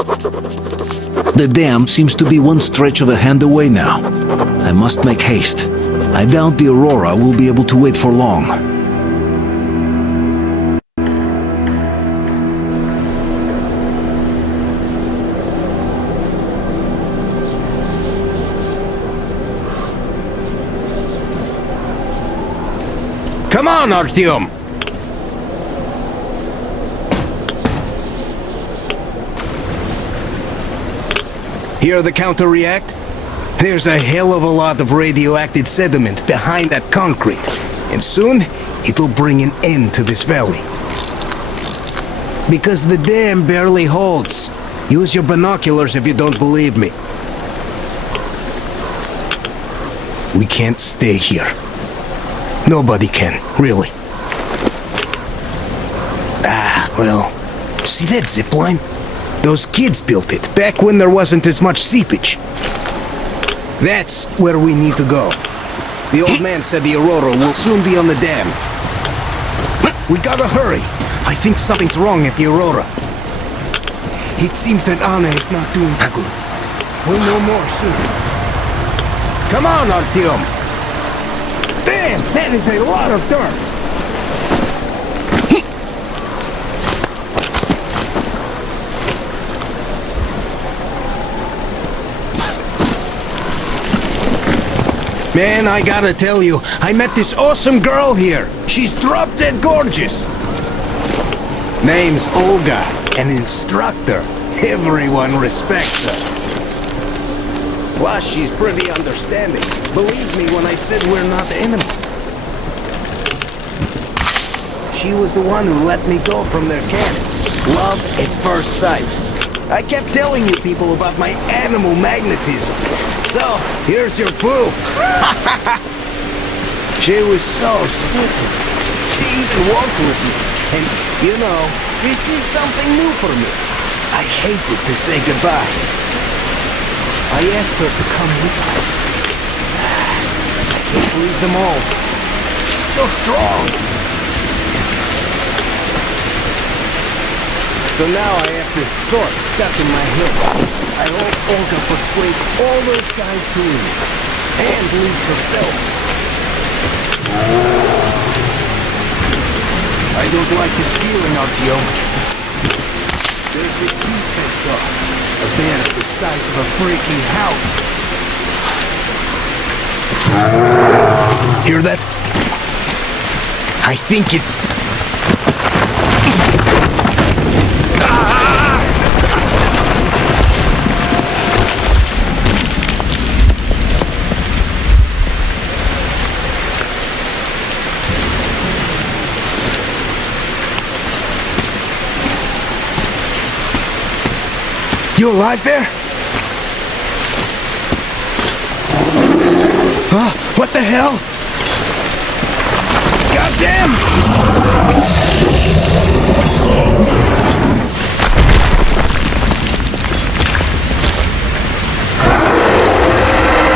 The dam seems to be one stretch of a hand away now. I must make haste. I doubt the Aurora will be able to wait for long. Come on, Artyom! Hear the counter-react? There's a hell of a lot of radioactive sediment behind that concrete, and soon it'll bring an end to this valley. Because the dam barely holds. Use your binoculars if you don't believe me. We can't stay here. Nobody can, really. Well, see that zipline? Those kids built it back when there wasn't as much seepage. That's where we need to go. The old man said the Aurora will soon be on the dam. We gotta hurry. I think something's wrong at the Aurora. It seems that Anna is not doing good. We'll know more soon. Come on, Artyom! Damn, that is a lot of dirt! Man, I gotta tell you, I met this awesome girl here. She's drop-dead gorgeous. Name's Olga, an instructor. Everyone respects her. Plus, she's pretty understanding. Believe me when I said we're not enemies. She was the one who let me go from their camp. Love at first sight. I kept telling you people about my animal magnetism. So, here's your proof. She was so sweet. She even walked with me. And, you know, this is something new for me. I hated to say goodbye. I asked her to come with us. I can't leave them all. She's so strong. So now I have this thought stuck in my head. I hope Olga persuades all those guys to leave. And leaves herself. I don't like this feeling, Artyom. There's the beast I saw. A bear the size of a freaking house. Hear that? I think it's... You alive there? What the hell? Goddamn!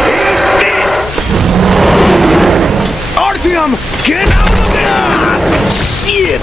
Eat this! Artyom, get out of there! Shit!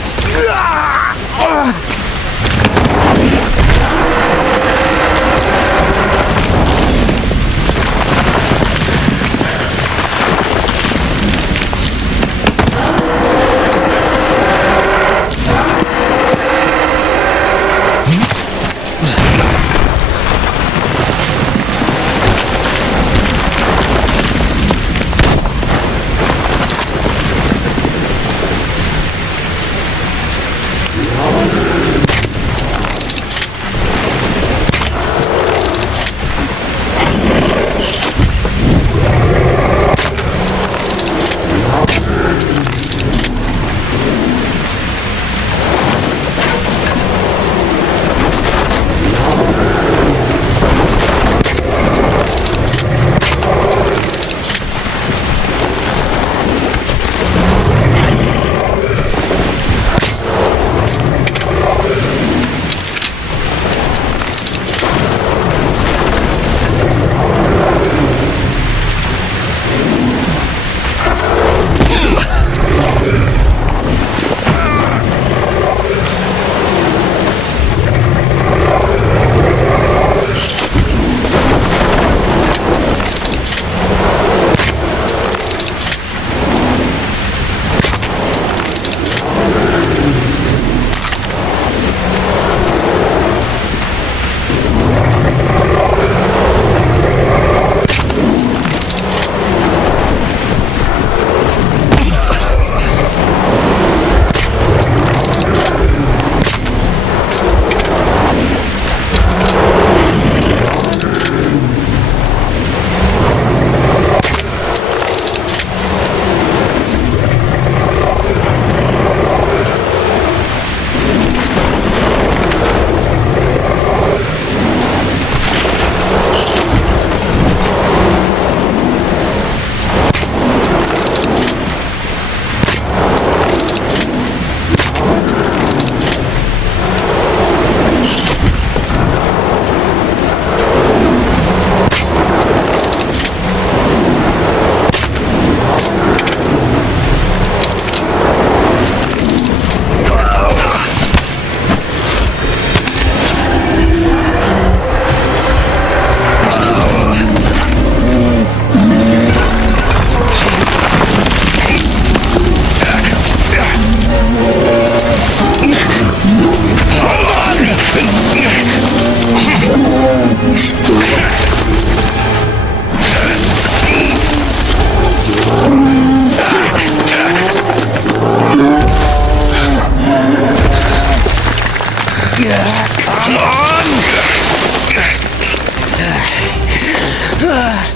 Come on!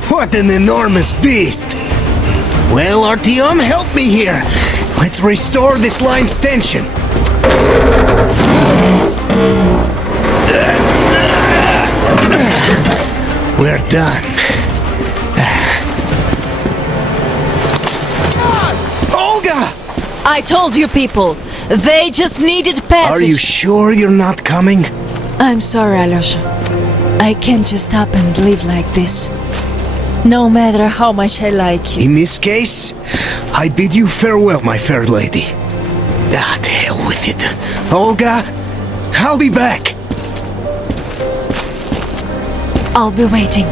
What an enormous beast! Well, Artyom, help me here. Let's restore this line's tension. We're done. Olga! I told you people, they just needed passage. Are you sure you're not coming? I'm sorry, Alyosha. I can't just up and live like this. No matter how much I like you. In this case, I bid you farewell, my fair lady. Ah, to hell with it. Olga, I'll be back. I'll be waiting.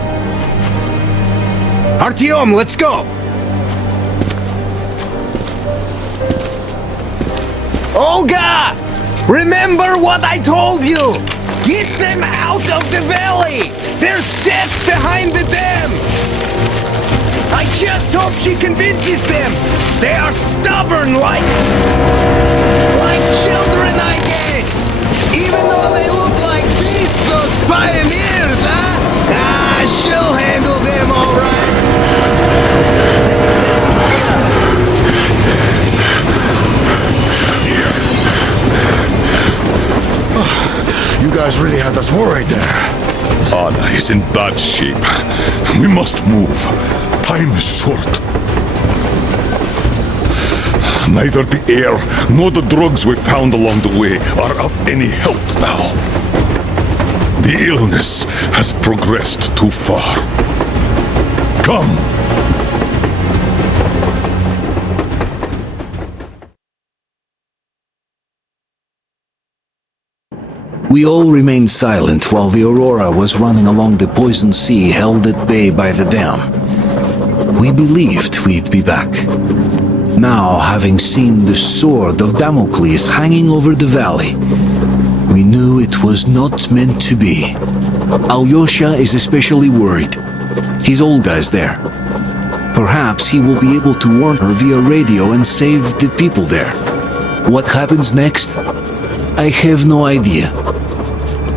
Artyom, let's go! Olga! Remember what I told you! Get them out of the valley! There's death behind the dam! I just hope she convinces them! They are stubborn like children, I guess! Even though they look like beasts, those pioneers, huh? Ah, she'll handle them all right! You guys really had us worried there. Anna is in bad shape. We must move. Time is short. Neither the air nor the drugs we found along the way are of any help now. The illness has progressed too far. Come! We all remained silent while the Aurora was running along the poison sea held at bay by the dam. We believed we'd be back. Now, having seen the sword of Damocles hanging over the valley, we knew it was not meant to be. Alyosha is especially worried. His Olga is there. Perhaps he will be able to warn her via radio and save the people there. What happens next? I have no idea.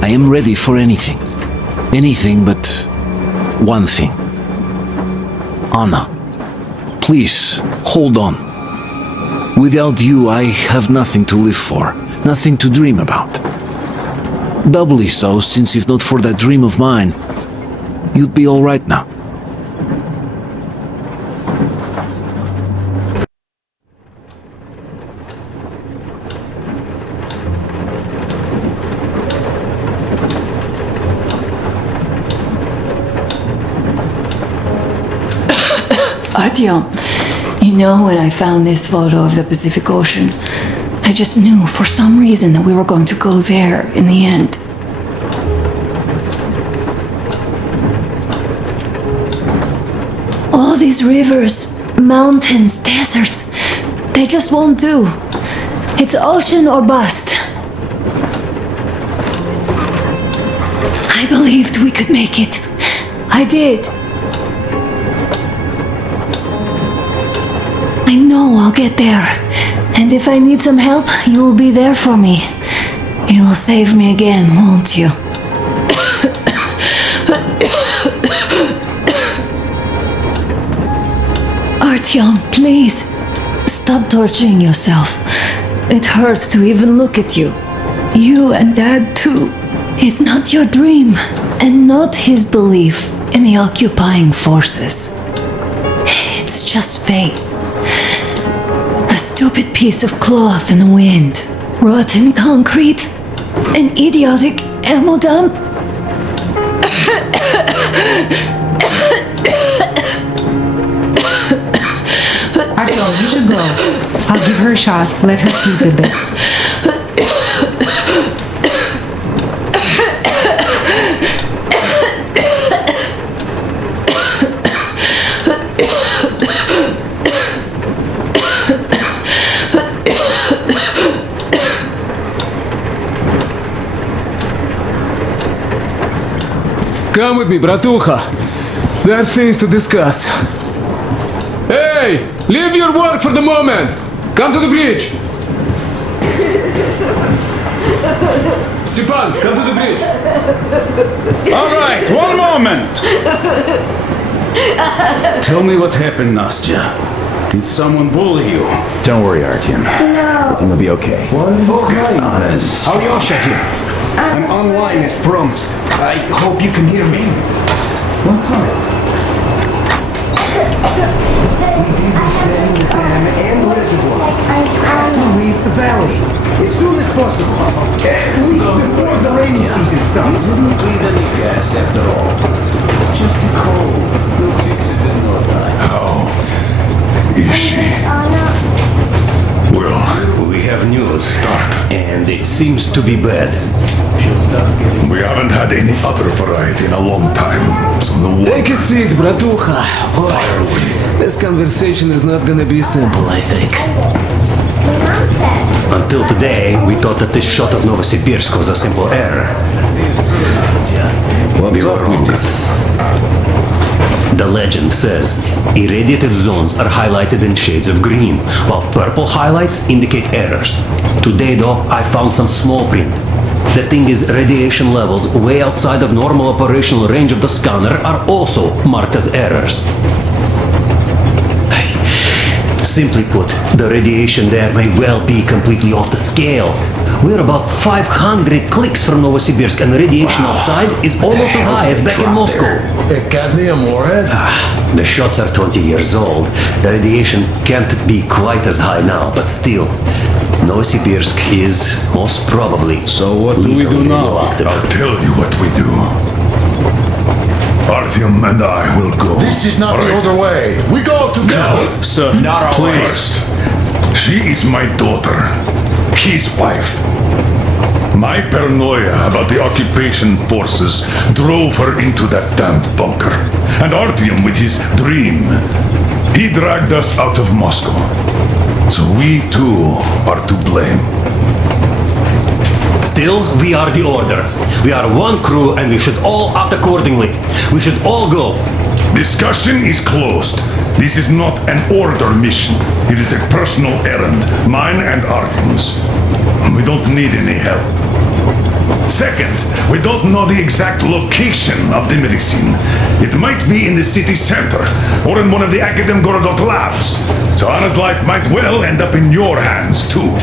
I am ready for anything. Anything but one thing. Anna, please, hold on. Without you, I have nothing to live for, nothing to dream about. Doubly so, since if not for that dream of mine, you'd be all right now. Artyom, you know, when I found this photo of the Pacific Ocean, I just knew for some reason that we were going to go there in the end. All these rivers, mountains, deserts, they just won't do. It's ocean or bust. I believed we could make it. I did. I know I'll get there. And if I need some help, you'll be there for me. You'll save me again, won't you? Artyom, please, stop torturing yourself. It hurts to even look at you. You and Dad too. It's not your dream, and not his belief in the occupying forces. It's just fate. A stupid piece of cloth in the wind, rotten concrete, an idiotic ammo dump. Artyom, you should go. I'll give her a shot. Let her sleep a bit. Come with me, bratucha. There are things to discuss. Hey! Leave your work for the moment! Come to the bridge! Stepan, come to the bridge! Alright, one moment! Tell me what happened, Nastya. Did someone bully you? Don't worry, Artyom. No. Everything will be okay. Okay. Honest. Alyosha here. I'm online as promised. I hope you can hear me. What time? And reservoir. To leave the valley as soon as possible. At least before the rainy season starts. Didn't need any gas after all. It's just a cold. We'll fix it in no time. How is she? Well, We have news, start. and it seems to be bad. We haven't had any other variety in a long time, so no wonder. Take a seat, bratucha. This conversation is not gonna be simple, I think. Until today, we thought that this shot of Novosibirsk was a simple error. What's We up were wrong. with it? The legend says irradiated zones are highlighted in shades of green, while purple highlights indicate errors. Today, though, I found some small print. The thing is, radiation levels way outside of normal operational range of the scanner are also marked as errors. Simply put, the radiation there may well be completely off the scale. We're about 500 clicks from Novosibirsk, and the radiation outside is almost as high as back in Moscow. A cadmium warhead? The shots are 20 years old. The radiation can't be quite as high now, but still, Novosibirsk is most probably. So what do we do lethally now? radioactive. I'll tell you what we do. Artyom and I will go. This is not the Alright? other way. We go together. Sir, Not our please. First, she is my daughter, his wife. My paranoia about the occupation forces drove her into that damned bunker. And Artyom with his dream, he dragged us out of Moscow. So we too are to blame. Still, we are the order. We are one crew and we should all act accordingly. We should all go. Discussion is closed. This is not an order mission. It is a personal errand, mine and Artyom's. We don't need any help. Second, we don't know the exact location of the medicine. It might be in the city center, or in one of the Academ Gorodok labs. So Anna's life might well end up in your hands, too.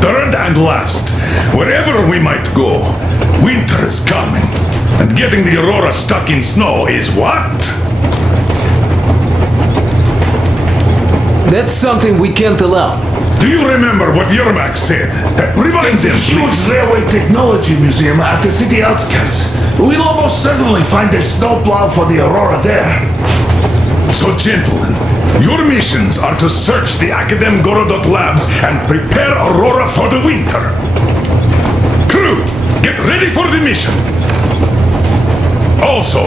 Third and last, wherever we might go, winter is coming. And getting the Aurora stuck in snow is what? That's something we can't allow. Do you remember what Yermak said? Remind them, Huge please. railway technology museum at the city outskirts. We'll almost certainly find a snowplow for the Aurora there. So, gentlemen, your missions are to search the Academ Gorodok labs and prepare Aurora for the winter. Crew, get ready for the mission. Also,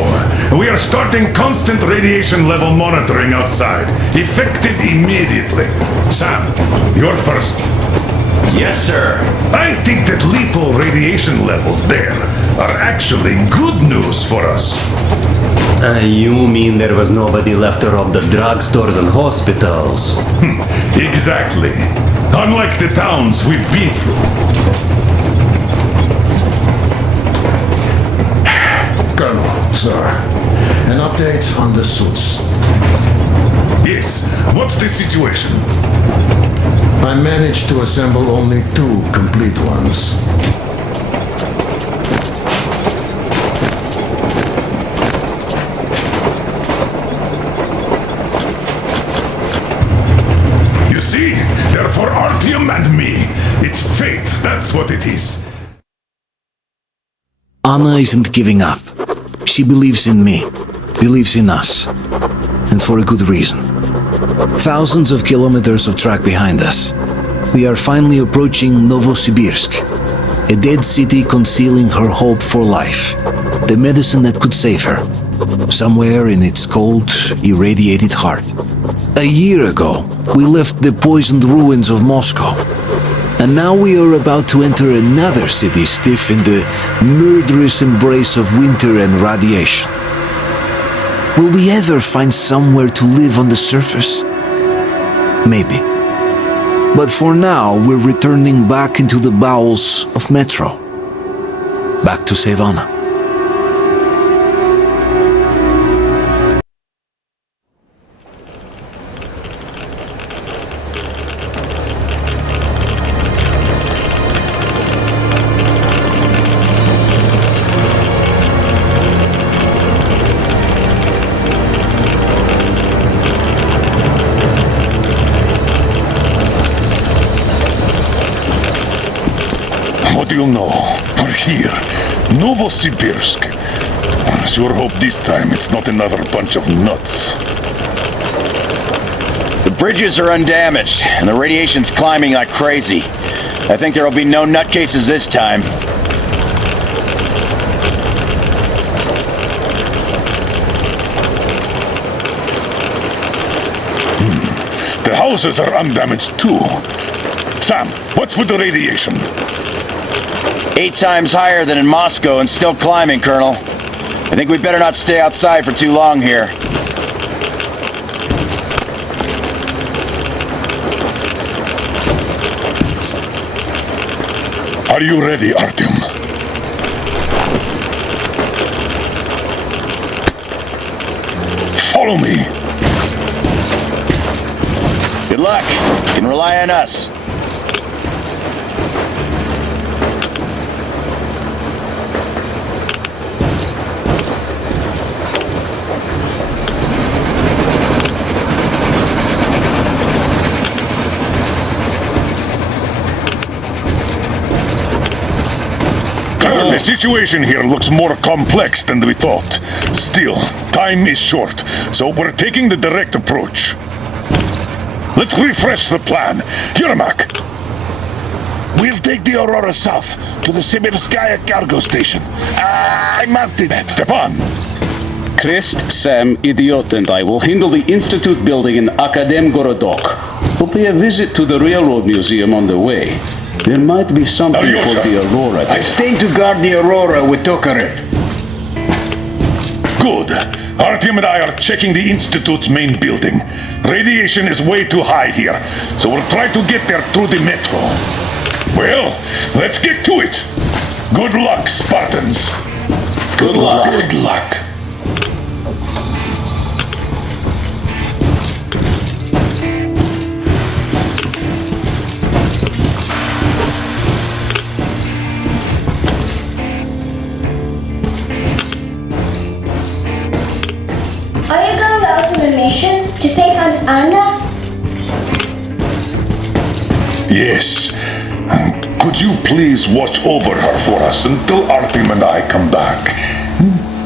we are starting constant radiation level monitoring outside, effective immediately. Sam, you're first. Yes, sir. I think that lethal radiation levels there are actually good news for us. You mean there was nobody left to rob the drugstores and hospitals? Exactly. Unlike the towns we've been through. Colonel, sir, an update on the suits. Yes, what's the situation? I managed to assemble only 2 complete ones. You see, they're for Artyom and me. It's fate, that's what it is. Anna isn't giving up. She believes in me, believes in us, and for a good reason. Thousands of kilometers of track behind us, we are finally approaching Novosibirsk, a dead city concealing her hope for life, the medicine that could save her, somewhere in its cold, irradiated heart. A year ago, we left the poisoned ruins of Moscow. And now we are about to enter another city stiff in the murderous embrace of winter and radiation. Will we ever find somewhere to live on the surface? Maybe. But for now, we're returning back into the bowels of Metro. Back to Savannah. What do you know? We're here. Novosibirsk. Sure hope this time it's not another bunch of nuts. The bridges are undamaged, and the radiation's climbing like crazy. I think there'll be no nutcases this time. The houses are undamaged too. Sam, what's with the radiation? 8 times higher than in Moscow and still climbing, Colonel. I think we'd better not stay outside for too long here. Are you ready, Artyom? Follow me. Good luck. You can rely on us. The situation here looks more complex than we thought. Still, time is short, so we're taking the direct approach. Let's refresh the plan. Yermak! We'll take the Aurora south to the Sibirskaya cargo station. I mounted it. Stepan! Krist, Sam, Idiot, and I will handle the Institute building in Akadem Gorodok. We'll pay a visit to the Railroad Museum on the way. There might be something for the Aurora there. I'm staying to guard the Aurora with Tokarev. Good. Artyom and I are checking the Institute's main building. Radiation is way too high here, so we'll try to get there through the metro. Well, let's get to it. Good luck, Spartans. Good luck. Good luck. Are you going out on a mission to save Aunt Anna? Yes. And could you please watch over her for us until Artyom and I come back?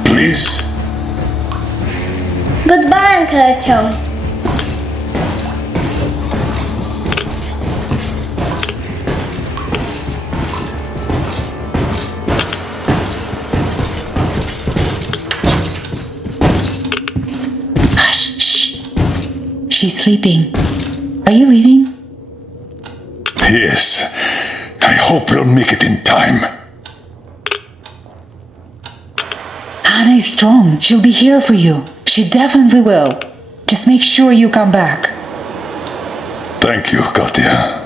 Please? Goodbye, Uncle Artyom. She's sleeping. Are you leaving? Yes. I hope we'll make it in time. Anna is strong. She'll be here for you. She definitely will. Just make sure you come back. Thank you, Katya.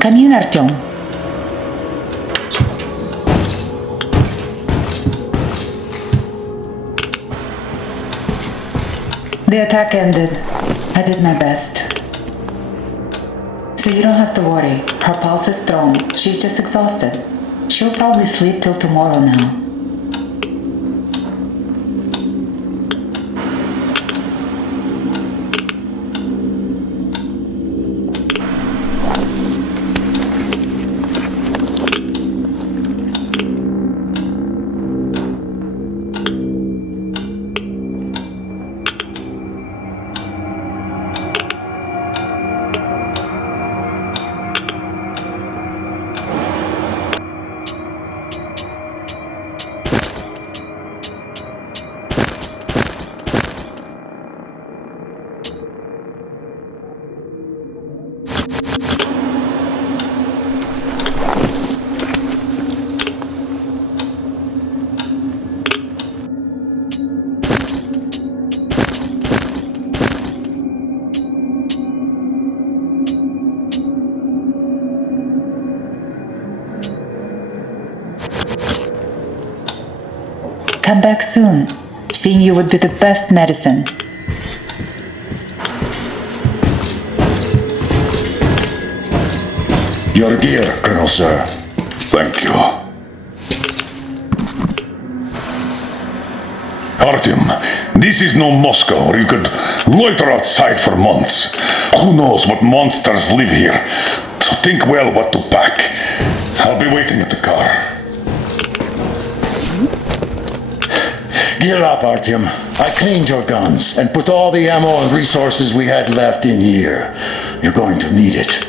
Come in, Artyom. The attack ended. I did my best. So you don't have to worry. Her pulse is strong. She's just exhausted. She'll probably sleep till tomorrow now. Come back soon. Seeing you would be the best medicine. Your gear, Colonel Sir. Thank you. Artyom, this is no Moscow where you could loiter outside for months. Who knows what monsters live here? So think well what to pack. I'll be waiting at the car. Gear up, Artyom. I cleaned your guns and put all the ammo and resources we had left in here. You're going to need it.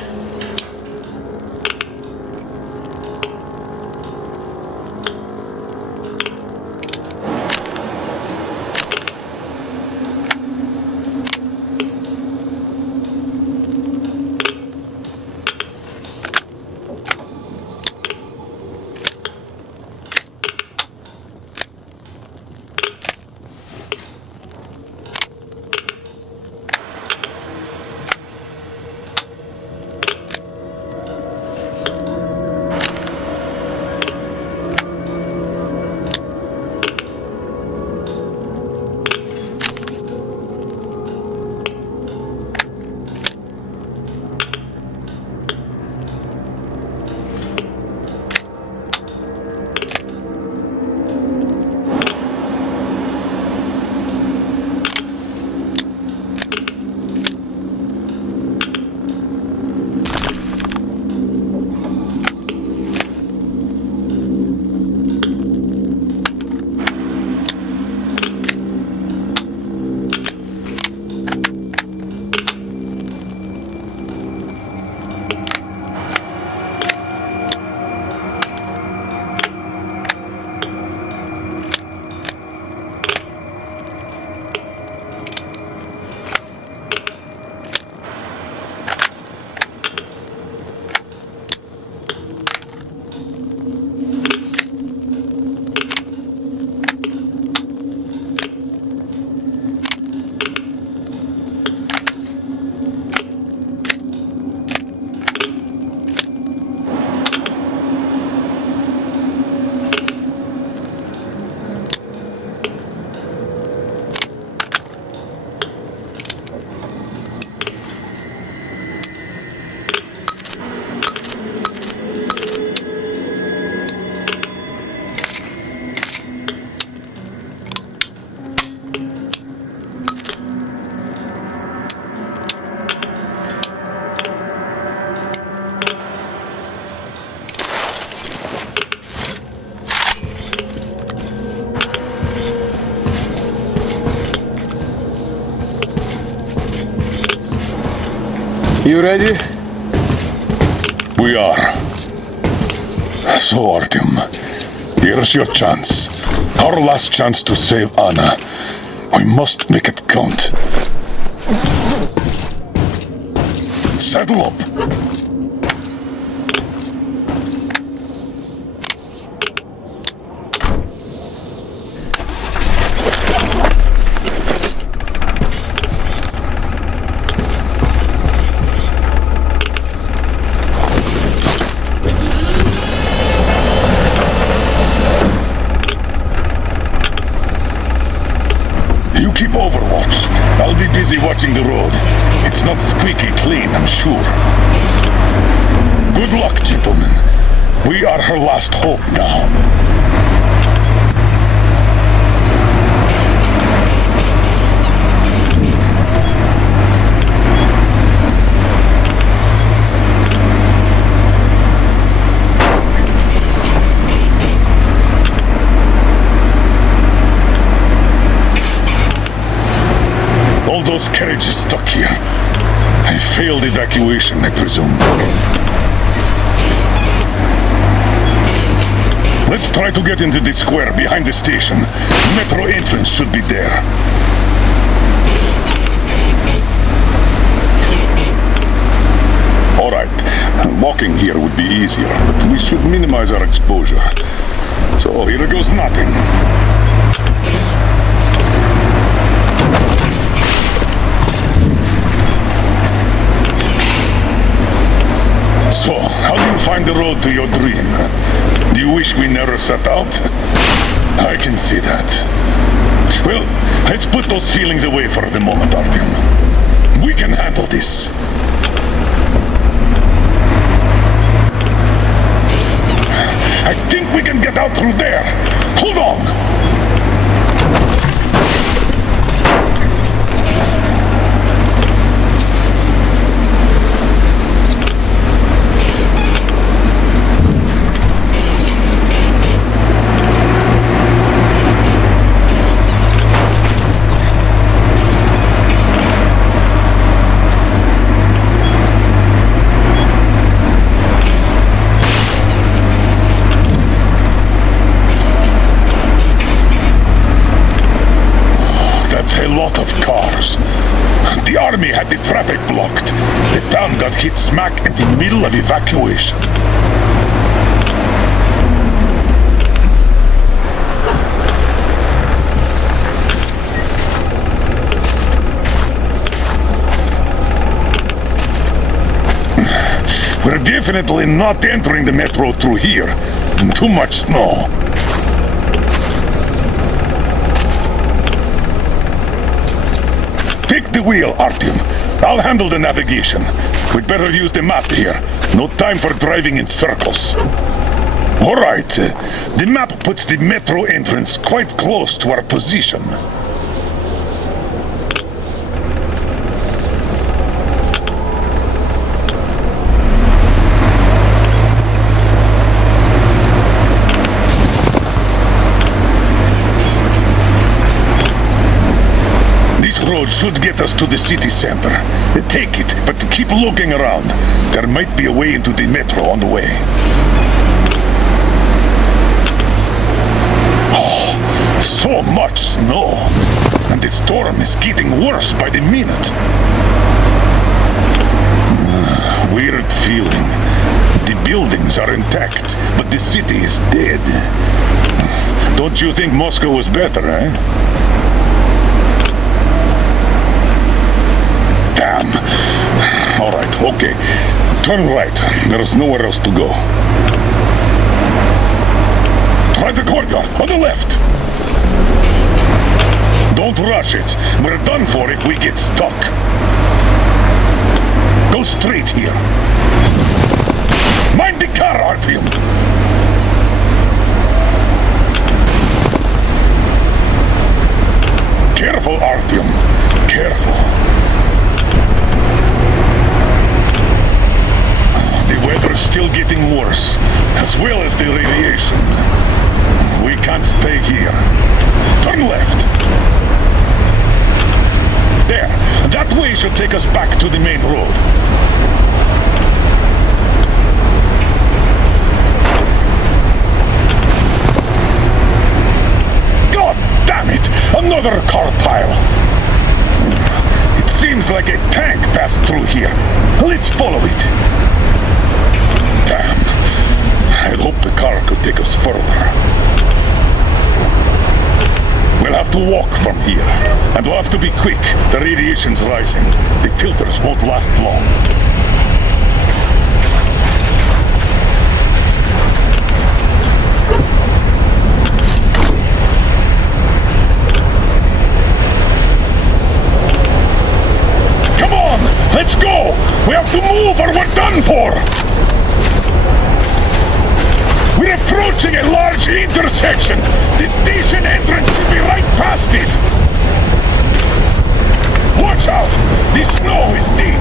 You ready? We are. So, Artyom, here's your chance. Our last chance to save Anna. We must make it count. Saddle up. You keep overwatch. I'll be busy watching the road. It's not squeaky clean, I'm sure. Good luck, gentlemen. We are her last hope now. All those carriages stuck here. A failed evacuation, I presume. Let's try to get into the square behind the station. Metro entrance should be there. Alright, walking here would be easier, but we should minimize our exposure. So here goes nothing. So, how do you find the road to your dream? Do you wish we never set out. I can see that. Well, let's put those feelings away for the moment, Artyom. We can handle this. I think we can get out through there. Hold on! The army had the traffic blocked. The town got hit smack in the middle of evacuation. We're definitely not entering the metro through here. Too much snow. Take the wheel, Artyom. I'll handle the navigation. We'd better use the map here. No time for driving in circles. All right. The map puts the metro entrance quite close to our position. Should get us to the city center. Take it, but keep looking around. There might be a way into the metro on the way. Oh, so much snow. And the storm is getting worse by the minute. Weird feeling. The buildings are intact, but the city is dead. Don't you think Moscow was better, eh? Damn. All right, okay. Turn right. There's nowhere else to go. Try the courtyard on the left. Don't rush it. We're done for if we get stuck. Go straight here. Mind the car, Artyom. Careful, Artyom. Careful. The weather's still getting worse, as well as the radiation. We can't stay here. Turn left. There. That way should take us back to the main road. God damn it! Another car pile! It seems like a tank passed through here. Let's follow it. Damn. I'd hope the car could take us further. We'll have to walk from here. And we'll have to be quick. The radiation's rising. The filters won't last long. Come on! Let's go! We have to move or we're done for! We're approaching a large intersection! The station entrance should be right past it! Watch out! The snow is deep!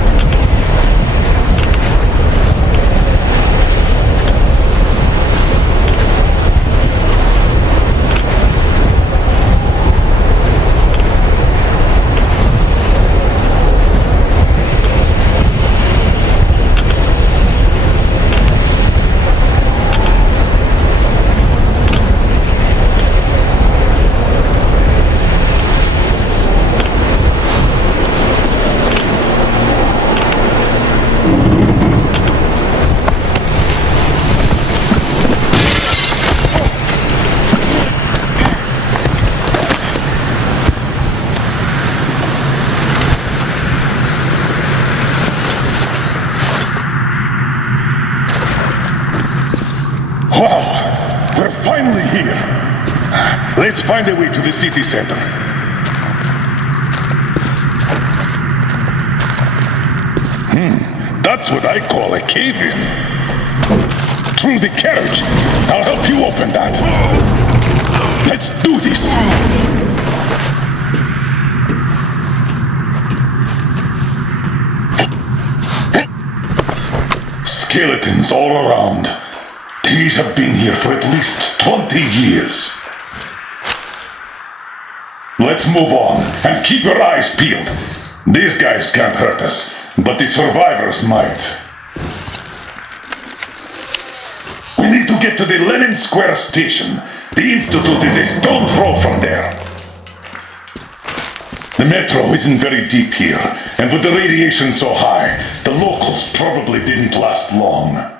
finally here. Let's find a way to the city center. That's what I call a cave-in. Through the carriage. I'll help you open that. Let's do this. Skeletons all around. These have been here for at least 20 years. Let's move on and keep your eyes peeled. These guys can't hurt us, but the survivors might. We need to get to the Lenin Square station. The Institute is a stone's throw from there. The metro isn't very deep here, and with the radiation so high, the locals probably didn't last long.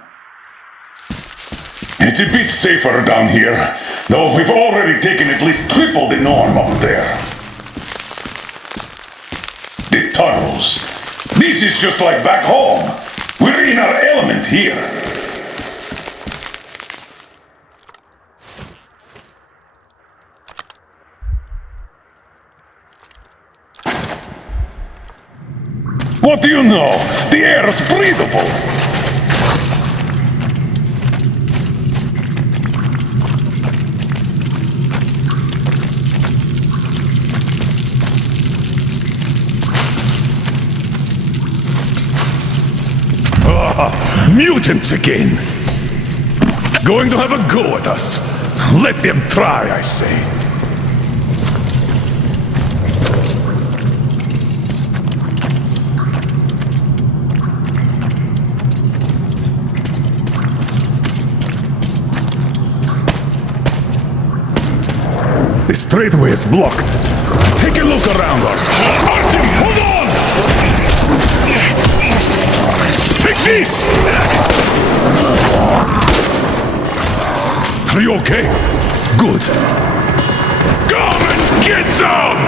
It's a bit safer down here, though we've already taken at least triple the norm up there. The tunnels. This is just like back home. We're in our element here. What do you know? The air is breathable. Mutants again! Going to have a go at us. Let them try, I say. The straightaway is blocked. Take a look around us. Artyom, hold on! Take this! Are you okay? Good. Come and get some!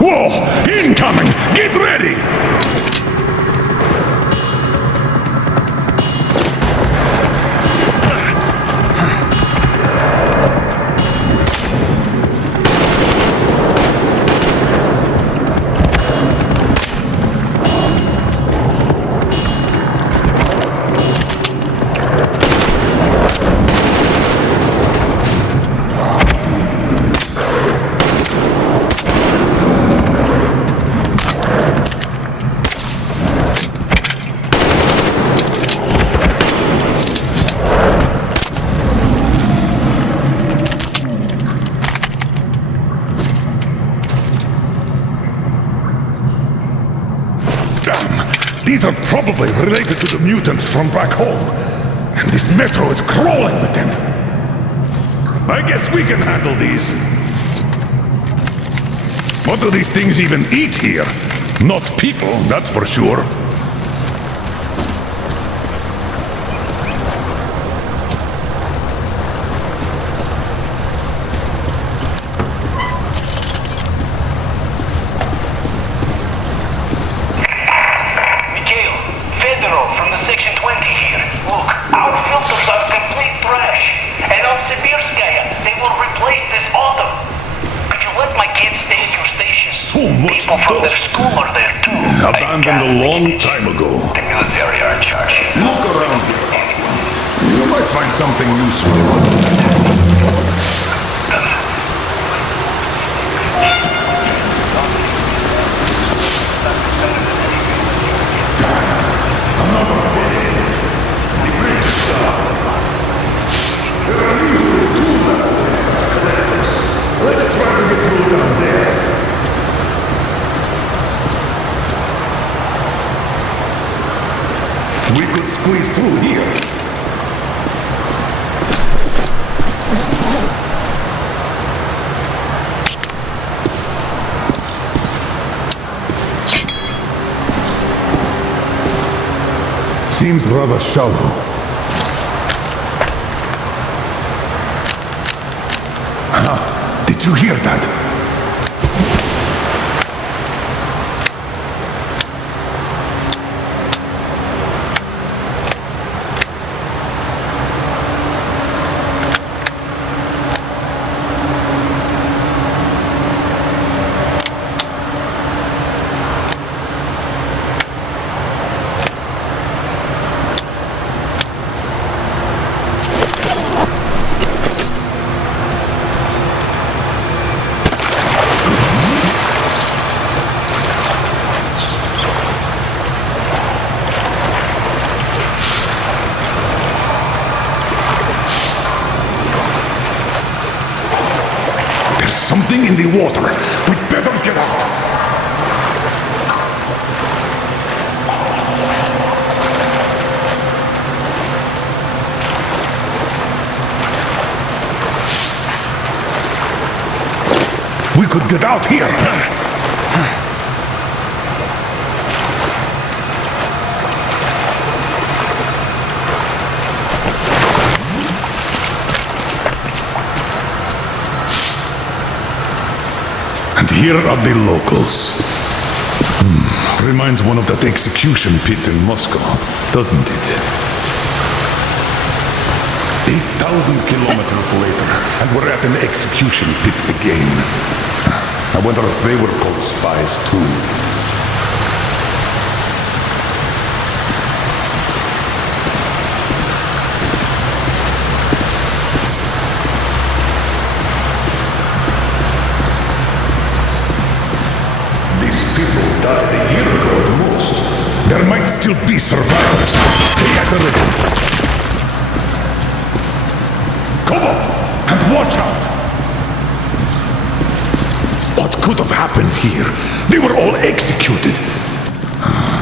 Whoa! Incoming! Get ready! These are probably related to the mutants from back home. And this metro is crawling with them. I guess we can handle these. What do these things even eat here? Not people, that's for sure. Abandoned a long time ago. The military are in charge. Look around here. You might find something useful. Let's try to get through down there. We could squeeze through here. Seems rather shallow. Did you hear that? Something in the water. We'd better get out. We could get out here. Here are the locals. Reminds one of that execution pit in Moscow, doesn't it? 8,000 kilometers later, and we're at an execution pit again. I wonder if they were called spies too. Died a year ago at most. There might still be survivors. Stay at the ready. Come up and watch out. What could have happened here? They were all executed.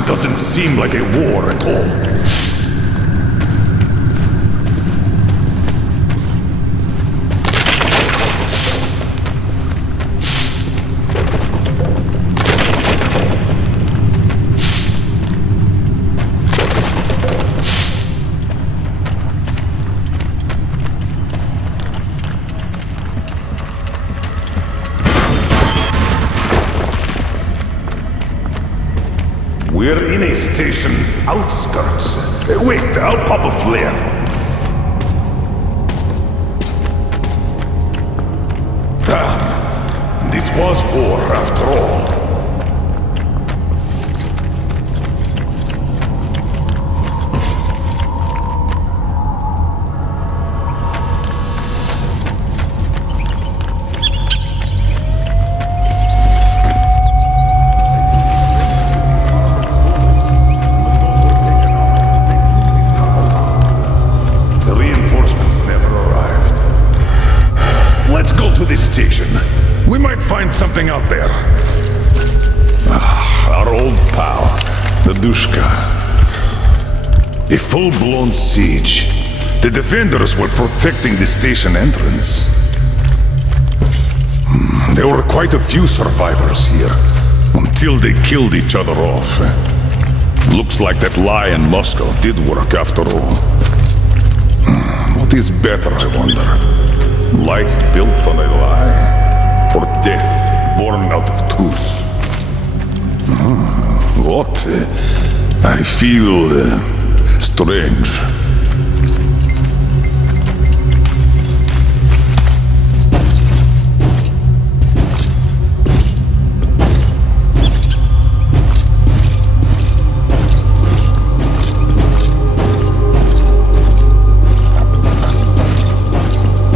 Doesn't seem like a war at all. We're in a station's outskirts. Wait, I'll pop a flare. Damn, this was war after all. We might find something out there. Our old pal, the Dushka. A full-blown siege. The defenders were protecting the station entrance. There were quite a few survivors here, until they killed each other off. Looks like that lie in Moscow did work after all. What is better, I wonder? Life built on a lie? Or death born out of truth? What? I feel strange.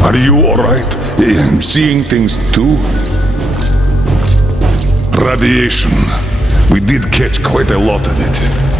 Are you alright? Seeing things too? Radiation. We did catch quite a lot of it.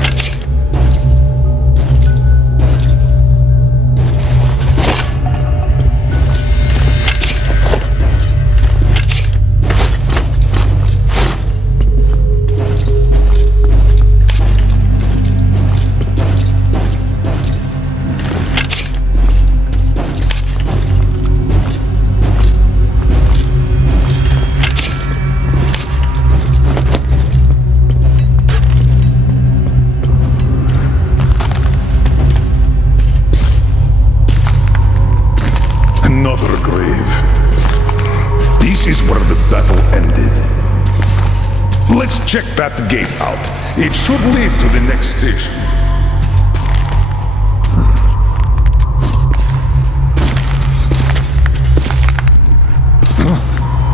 Let's check that gate out. It should lead to the next station.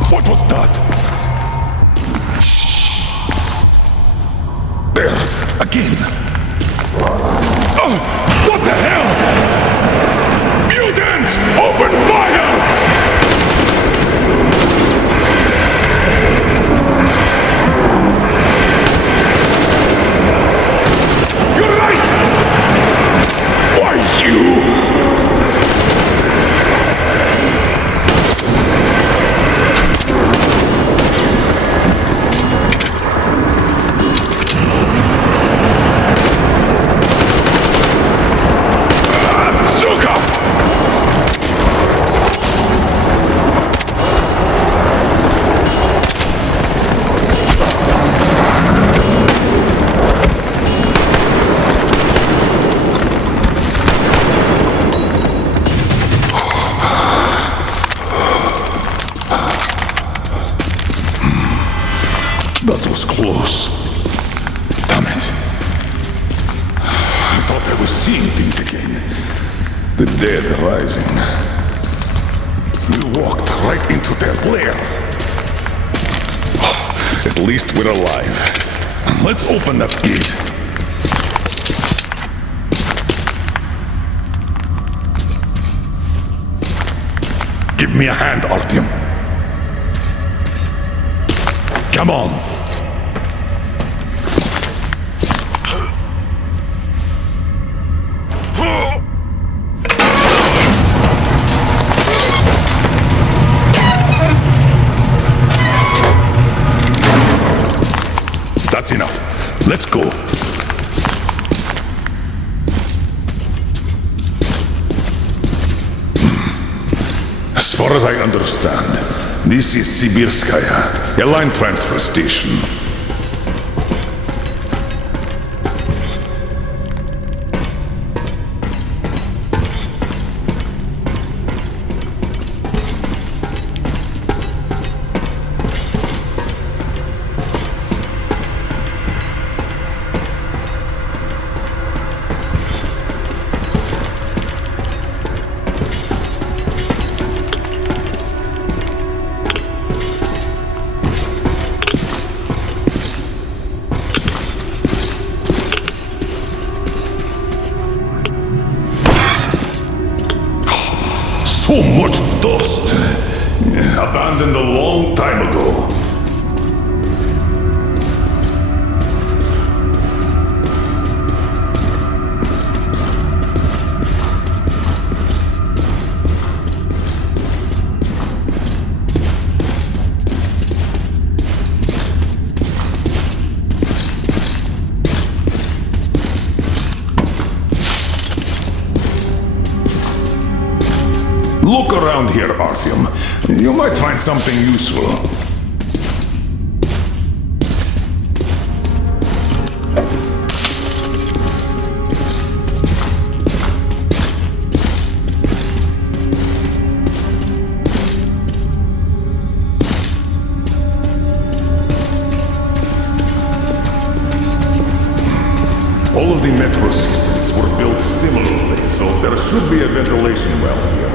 What was that? Shh. There, again. What the hell? Mutants! Open fire! You're right! Why, you? That was close. Damn it. I thought I was seeing things again. The dead rising. We walked right into their lair. At least we're alive. Let's open that gate. Give me a hand, Artyom. Come on. That's enough. Let's go. As far as I understand, this is Sibirskaya, a line transfer station. So much dust! Abandoned a long time ago. Look around here, Artyom. You might find something useful. All of the metro systems were built similarly, so there should be a ventilation well here.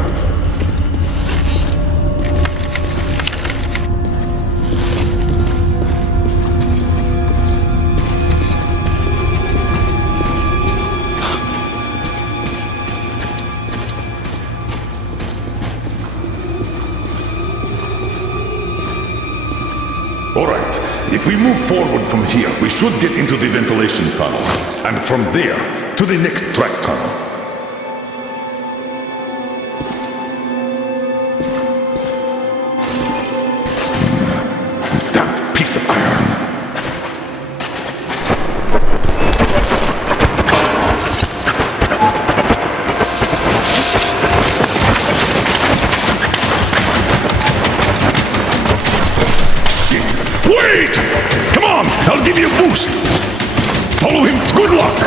Alright, if we move forward from here, we should get into the ventilation tunnel, and from there, to the next track tunnel. Damn piece of iron. Wait! Come on! I'll give you a boost! Follow him! Good luck!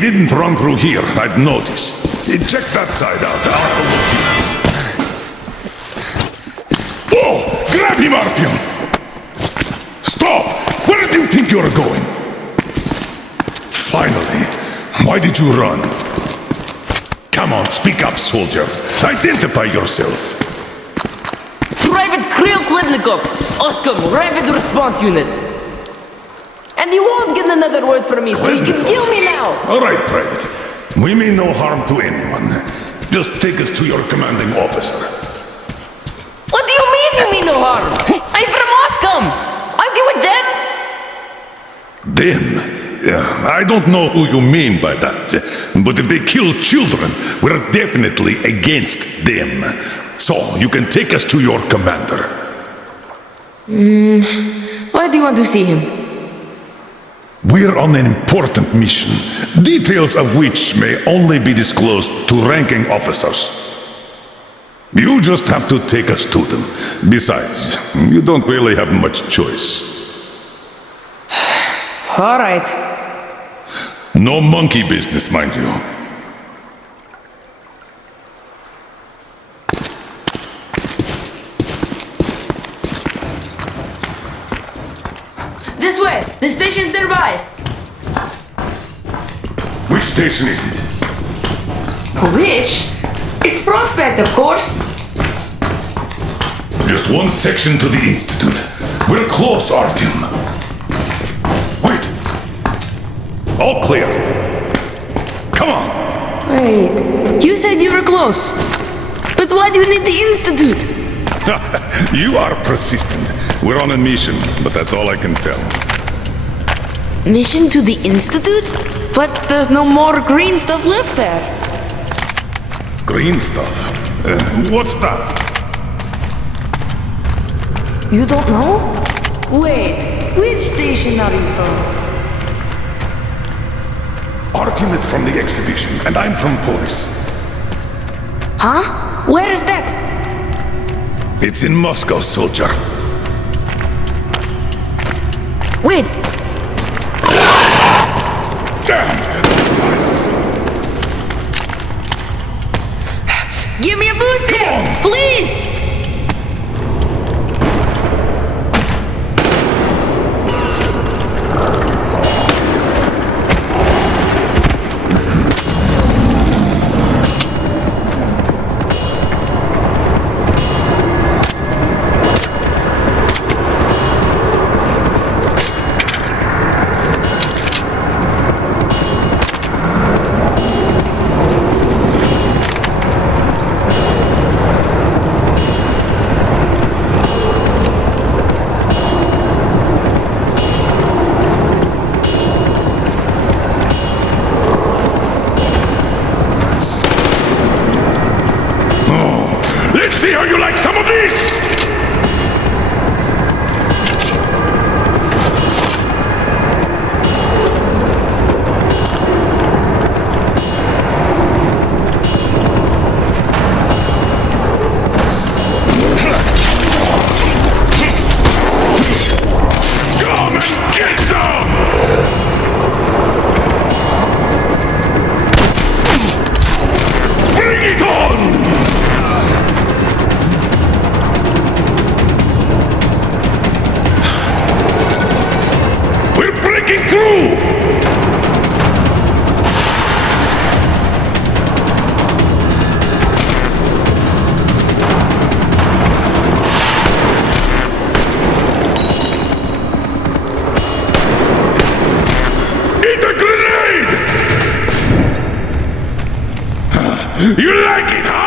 didn't run through here, I'd notice. Check that side out. Whoa! Grab him, Artyom! Stop! Where do you think you're going? Finally, why did you run? Come on, speak up, soldier. Identify yourself. Private Kirill Klebnikov, Oscom, Rapid Response Unit. And you won't get another word from me, so you can kill me now! Alright, Private. We mean no harm to anyone. Just take us to your commanding officer. What do you mean no harm? I'm from Oscom! Aren't you with them? Them? Yeah, I don't know who you mean by that. But if they kill children, we're definitely against them. So, you can take us to your commander. Why do you want to see him? We're on an important mission, details of which may only be disclosed to ranking officers. You just have to take us to them. Besides, you don't really have much choice. All right. No monkey business, mind you. This way! The station's nearby! Which station is it? Which? It's Prospect, of course! Just one section to the Institute. We're close, Artyom. Wait! All clear. Come on! Wait, you said you were close. But why do you need the Institute? You are persistent. We're on a mission, but that's all I can tell. Mission to the Institute? But there's no more green stuff left there. Green stuff? What's that? You don't know? Wait, which station are you from? Artyom is from the exhibition, and I'm from Police. Huh? Where is that? It's in Moscow, soldier. Wait! Damn! Give me a booster! Please! See how you like some of this! Come and get some! Bring it on! Through! Eat a grenade! You like it, huh?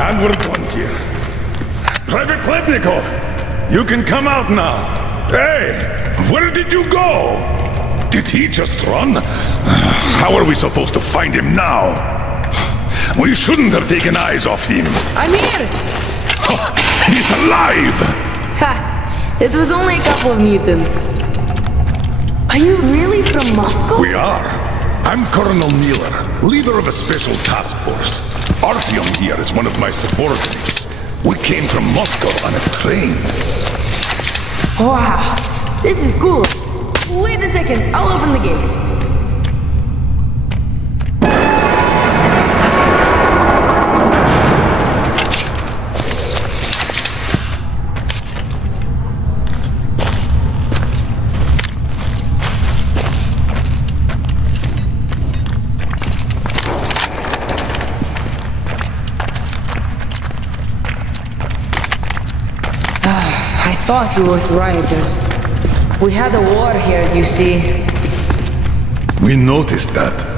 And we're done here. Private Klebnikov, you can come out now. Hey, where did you go? Did he just run? How are we supposed to find him now? We shouldn't have taken eyes off him. I'm here! He's alive! Ha! It was only a couple of mutants. Are you really from Moscow? We are. I'm Colonel Miller, leader of a special task force. Artyom here is one of my subordinates. We came from Moscow on a train. Wow, this is cool. Wait a second, I'll open the gate. I thought you were with rioters. We had a war here, you see. We noticed that.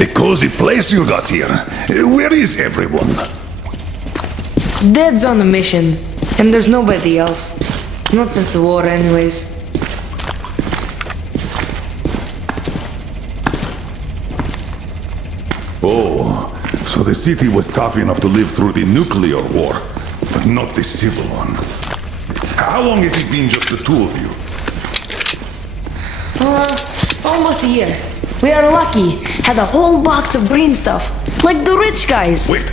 A cozy place you got here. Where is everyone? Dad's on a mission, and there's nobody else. Not since the war, anyways. Oh, so the city was tough enough to live through the nuclear war, but not the civil one. How long has it been just the two of you? Almost a year. We are lucky. Had a whole box of green stuff, like the rich guys. Wait,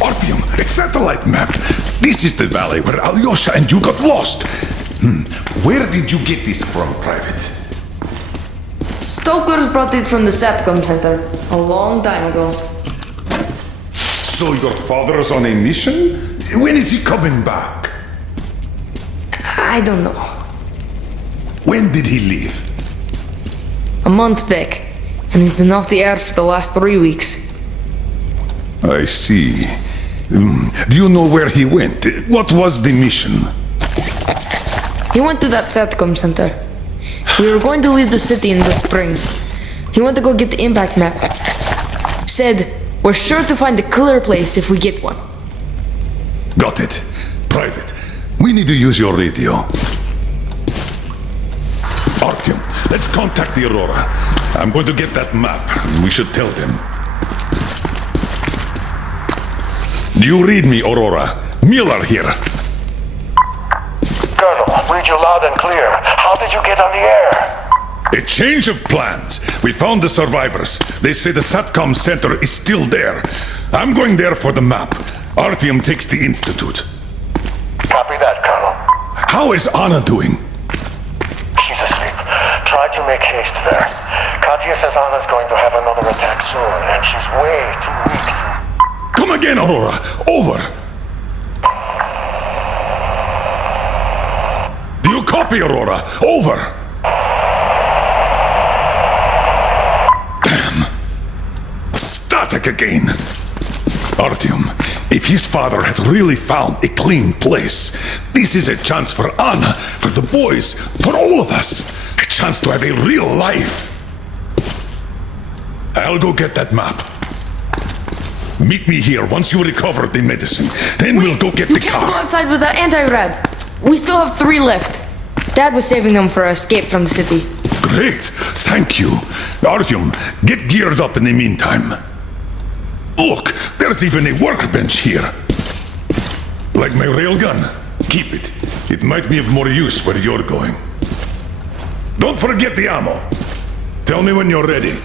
Artyom, a satellite map. This is the valley where Alyosha and you got lost. Where did you get this from, Private? Stokers brought it from the SATCOM center a long time ago. So your father's on a mission? When is he coming back? I don't know. When did he leave? A month back. And he's been off the air for the last 3 weeks. I see. Do you know where he went? What was the mission? He went to that SATCOM center. We were going to leave the city in the spring. He went to go get the impact map. Said, we're sure to find a clear place if we get one. Got it. Private, we need to use your radio. Artyom, let's contact the Aurora. I'm going to get that map. We should tell them. Do you read me, Aurora? Miller here. Colonel, read you loud and clear. How did you get on the air? A change of plans. We found the survivors. They say the SATCOM center is still there. I'm going there for the map. Artyom takes the institute. Copy that, Colonel. How is Anna doing? She's asleep. Try to make haste there. Katya says Anna's going to have another attack soon, and she's way too weak to... Come again, Aurora. Over. Do you copy, Aurora? Over. Damn. Static again. Artyom, if his father had really found a clean place, this is a chance for Anna, for the boys, for all of us. A chance to have a real life. I'll go get that map. Meet me here once you recover the medicine. Then we'll go get the car. You can't go outside with the anti-rad. We still have 3 left. Dad was saving them for our escape from the city. Great. Thank you. Artyom, get geared up in the meantime. Look, there's even a workbench here. Like my railgun. Keep it. It might be of more use where you're going. Don't forget the ammo. Tell me when you're ready.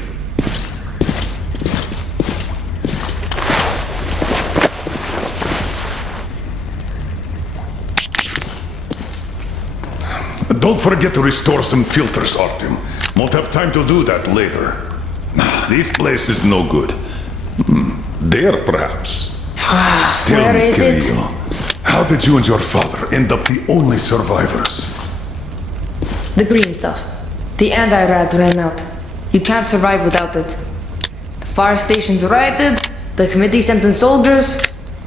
Don't forget to restore some filters, Artyom. Won't have time to do that later. This place is no good. There, perhaps. Where is it? Kirill, how did you and your father end up the only survivors? The green stuff. The anti-rad ran out. You can't survive without it. The fire stations rioted, the committee sent in soldiers,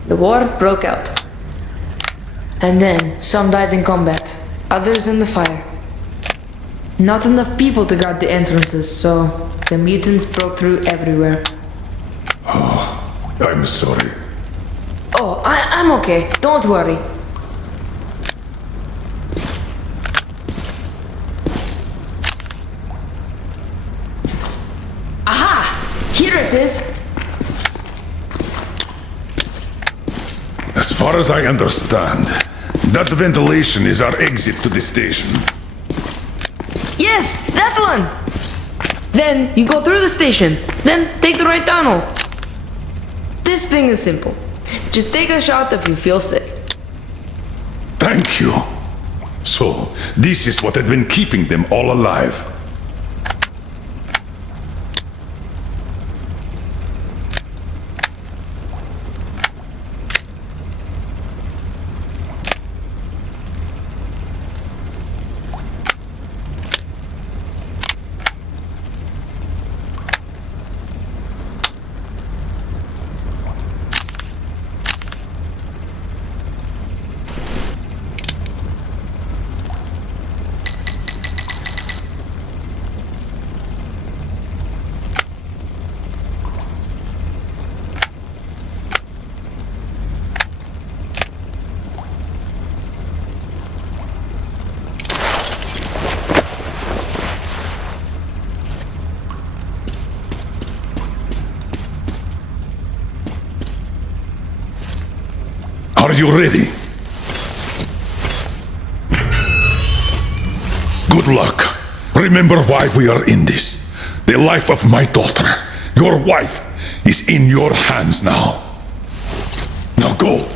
the war broke out. And then, some died in combat, others in the fire. Not enough people to guard the entrances, so the mutants broke through everywhere. Oh, I'm sorry. Oh, I'm okay. Don't worry. Aha! Here it is. As far as I understand, that ventilation is our exit to the station. Yes, that one! Then you go through the station, then take the right tunnel. This thing is simple. Just take a shot if you feel sick. Thank you. So, this is what had been keeping them all alive. Are you ready? Good luck. Remember why we are in this. The life of my daughter, your wife, is in your hands now. Now go.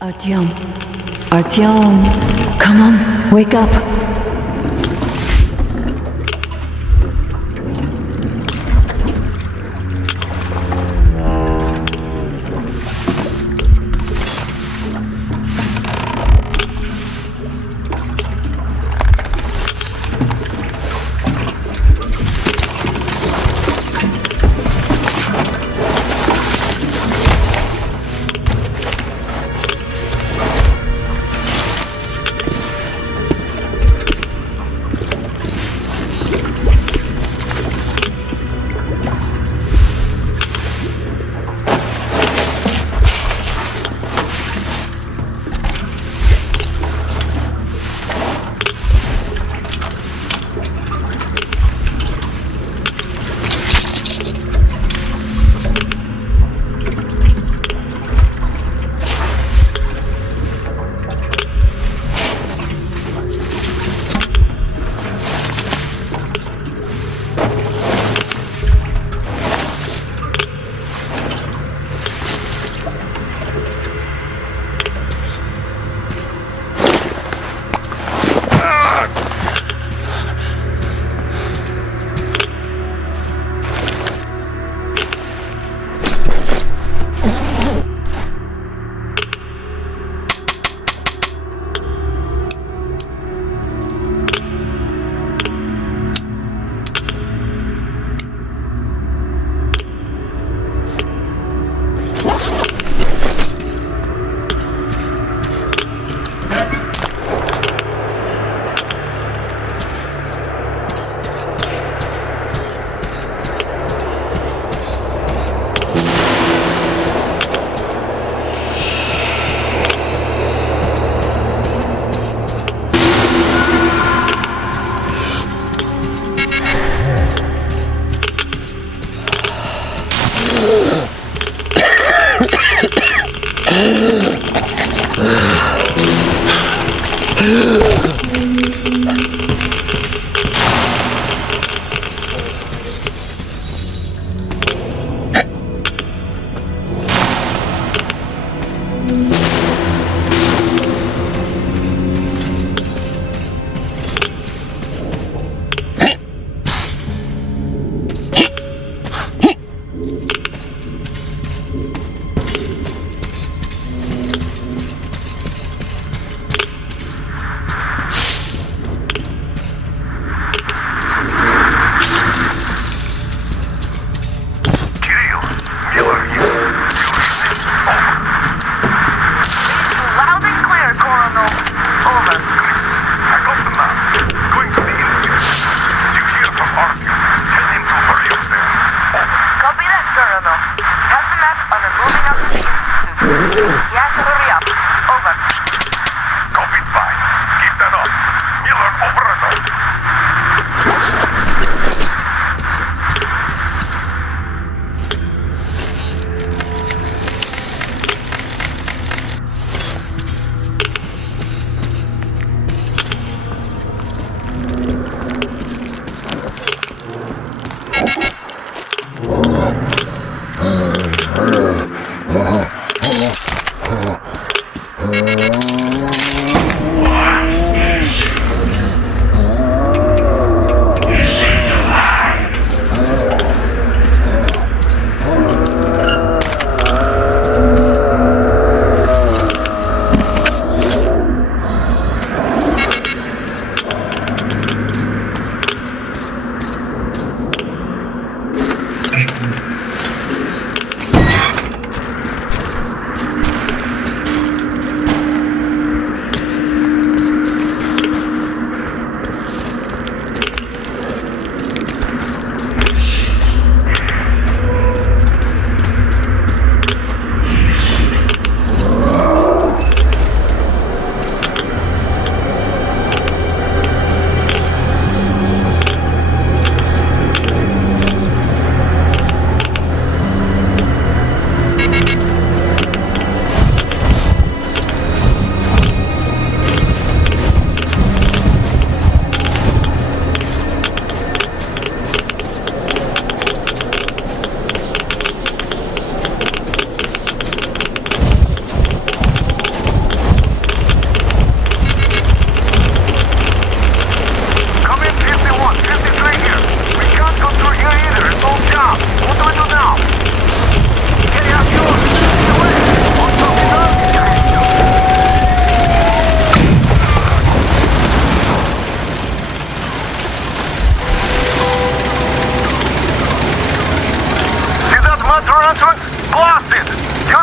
Artyom. Artyom. Come on, wake up.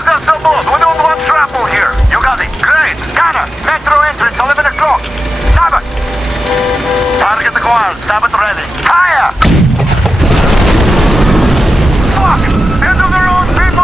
Use that boat. We don't want shrapnel here. You got it. Great. Connor, metro entrance, 11 o'clock. Stop it. Target acquired. Stop it ready. Fire! Fuck! Into the road, people!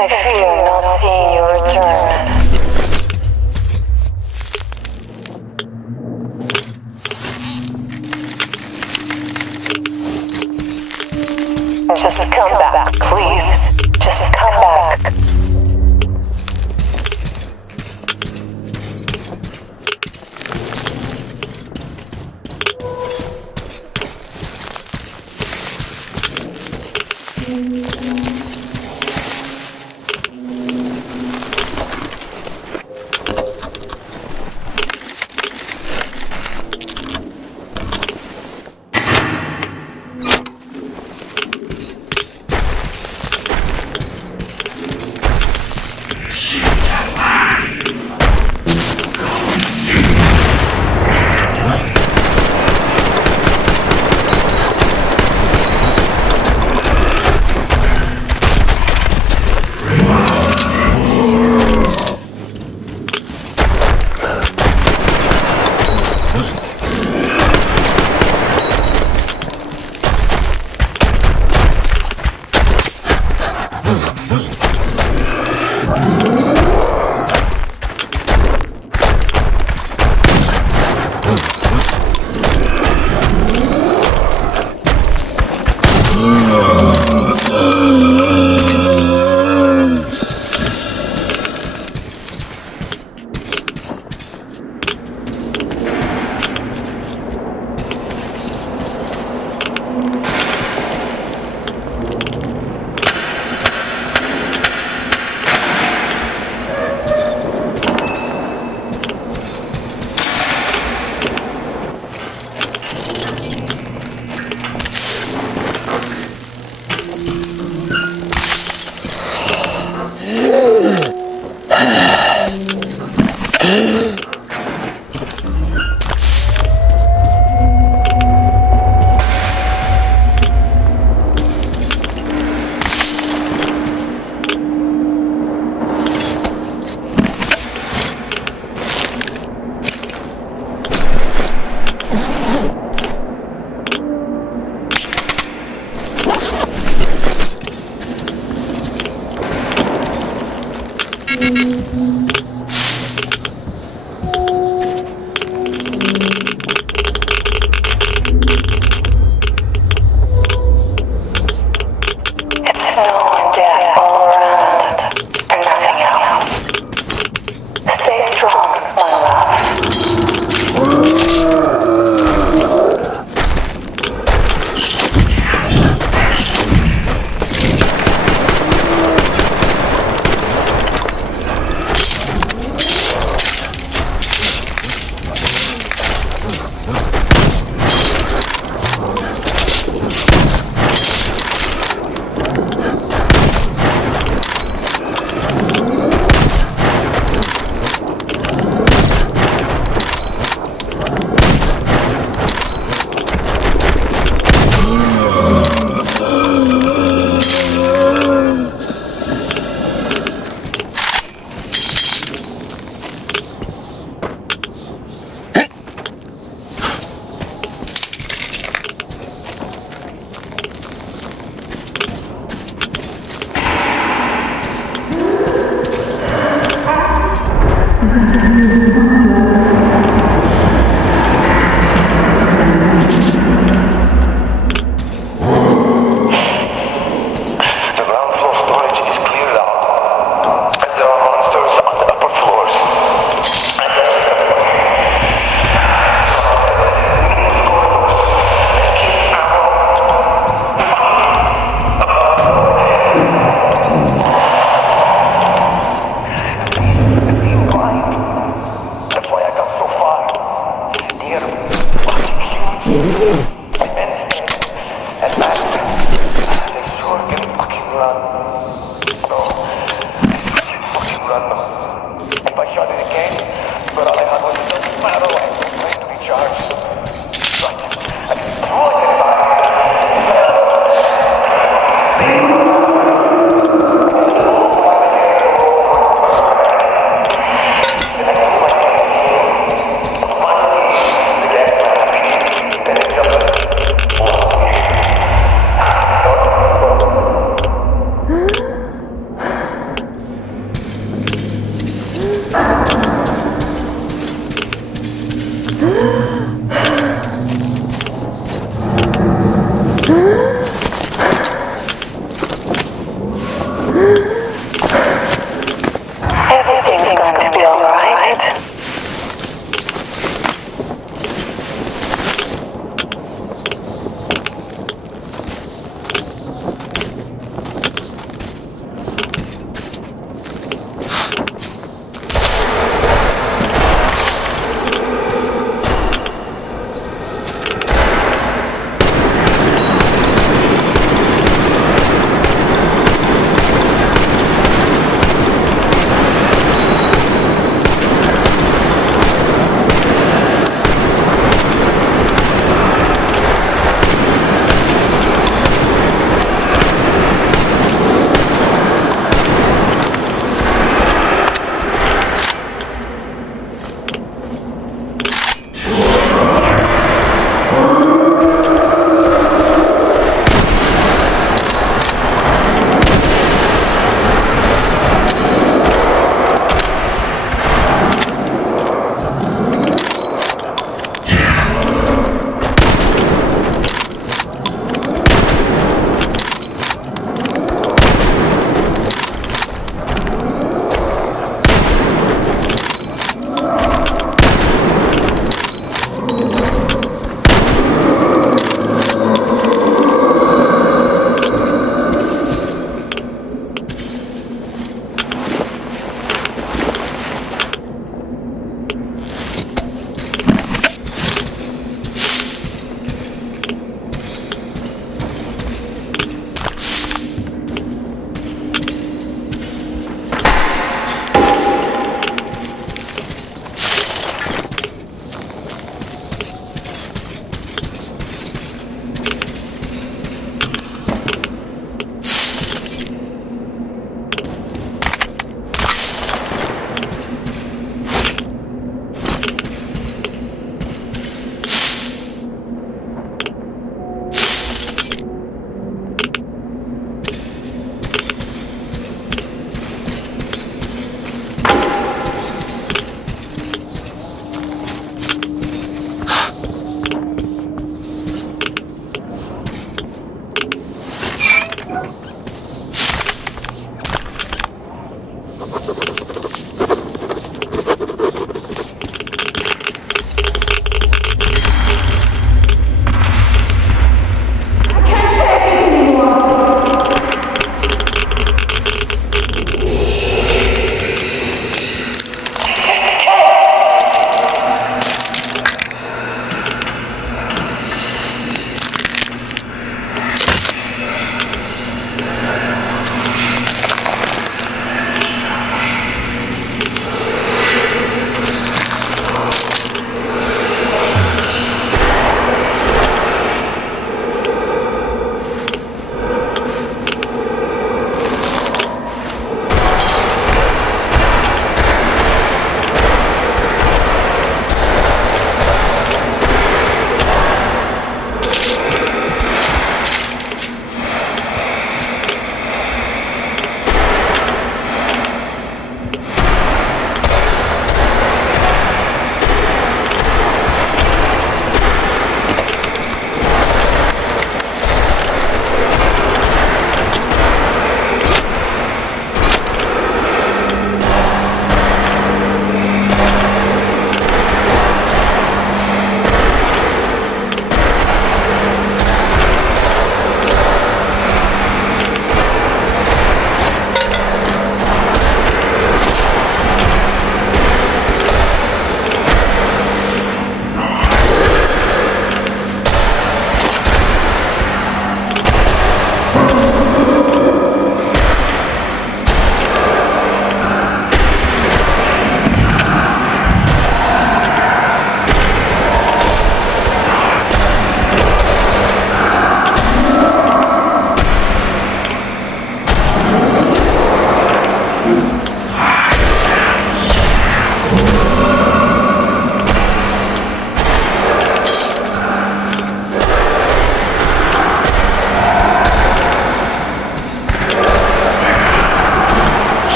I fear not seeing you return. Just come back, please. Just come back.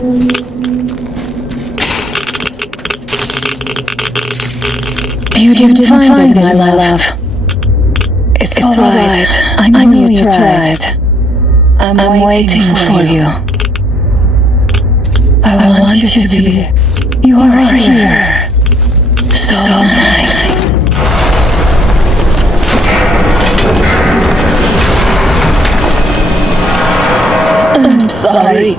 You didn't find it, my love. It's alright. I know you tried. I'm waiting for you. I want you to be... You are here. So nice. I'm sorry.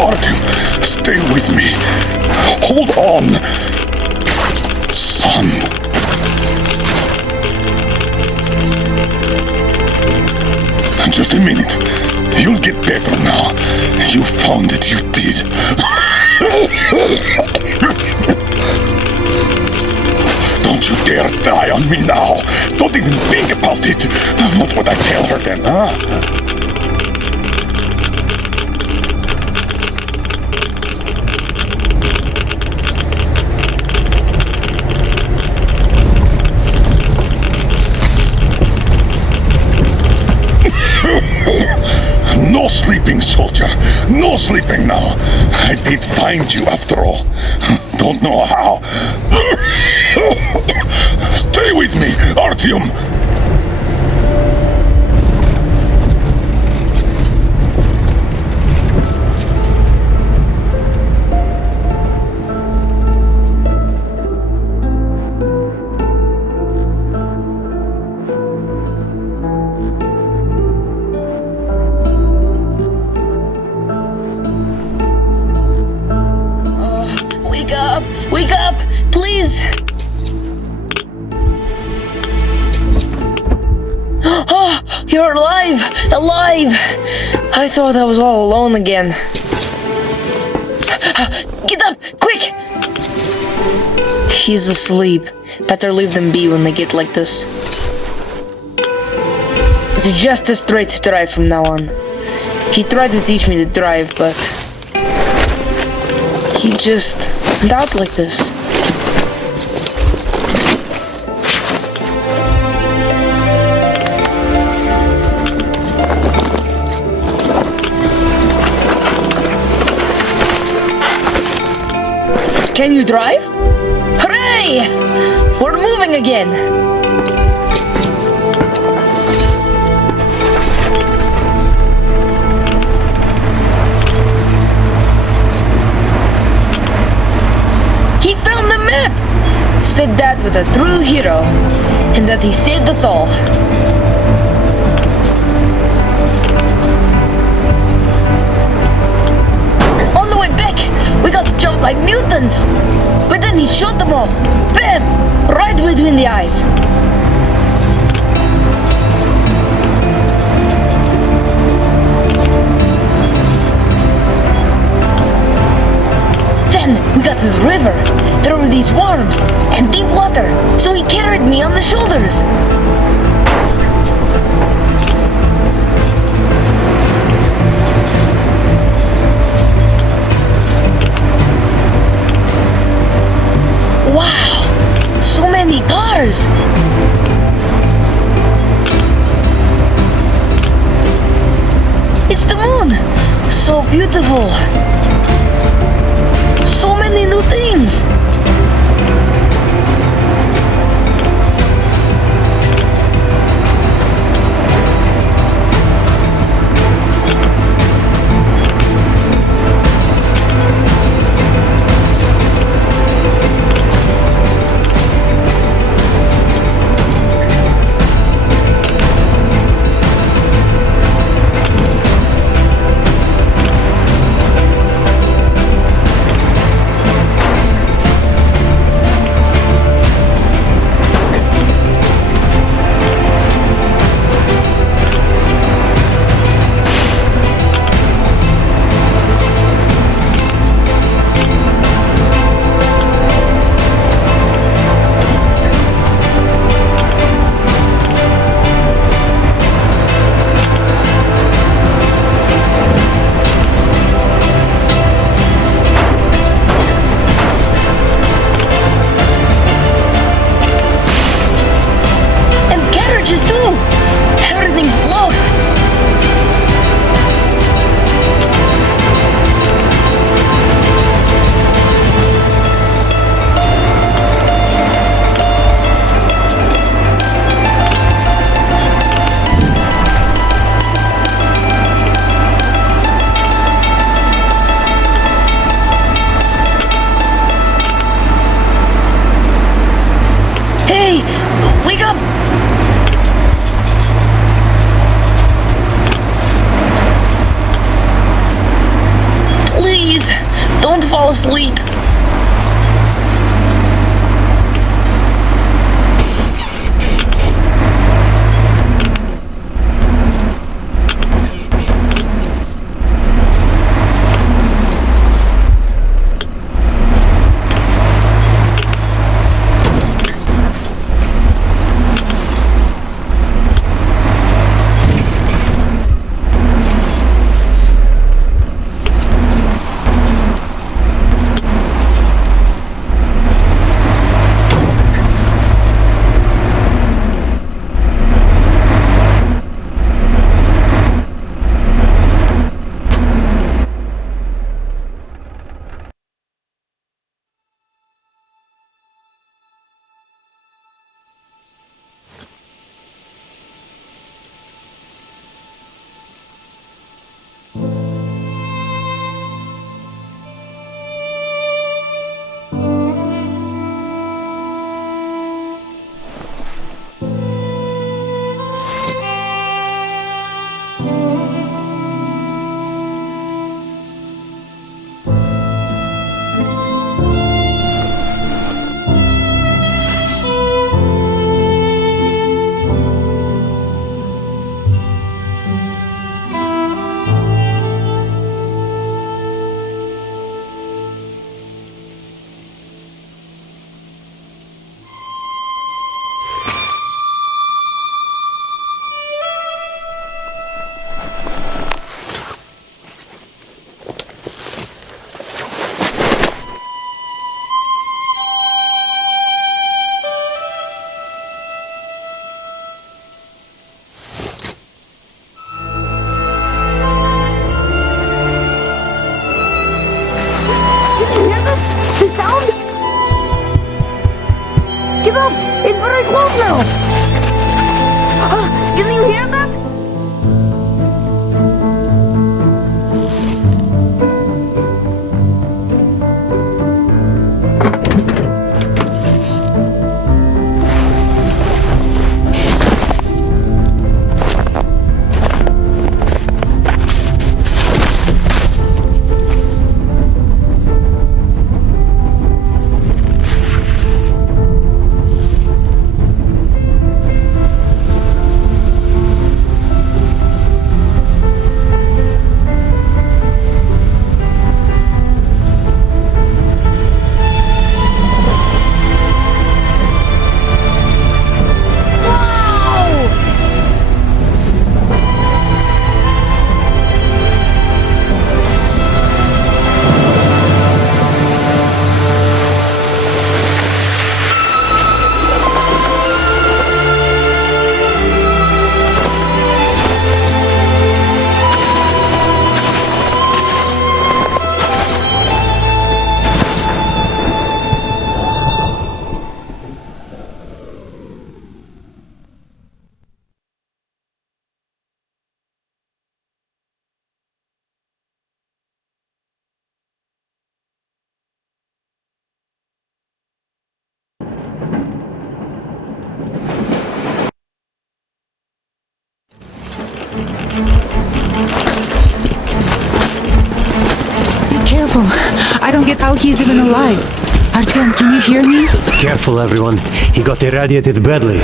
Artyom, stay with me. Hold on. Son. Just a minute. You'll get better now. You found it, you did. Don't you dare die on me now. Don't even think about it. What would I tell her then, huh? No sleeping, soldier. No sleeping now. I did find you after all. Don't know how. Stay with me, Artyom. Wake up! Please! Oh, you're alive! Alive! I thought I was all alone again. Get up! Quick! He's asleep. Better leave them be when they get like this. It's just a straight drive from now on. He tried to teach me to drive, but he just went out like this. Can you drive? Hooray! We're moving again! He found the map! Said Dad was a true hero, and that he saved us all. On the way back, we got to jump like mutants! But then he shot them all! Bam! Right between the eyes! Then we got to the river. There were these worms and deep water, so he carried me on the shoulders. Wow, so many cars. It's the moon. So beautiful. So many new things! Fall asleep. very close now! Can you hear that? Careful. I don't get how he's even alive. Artyom, can you hear me? Careful, everyone. He got irradiated badly.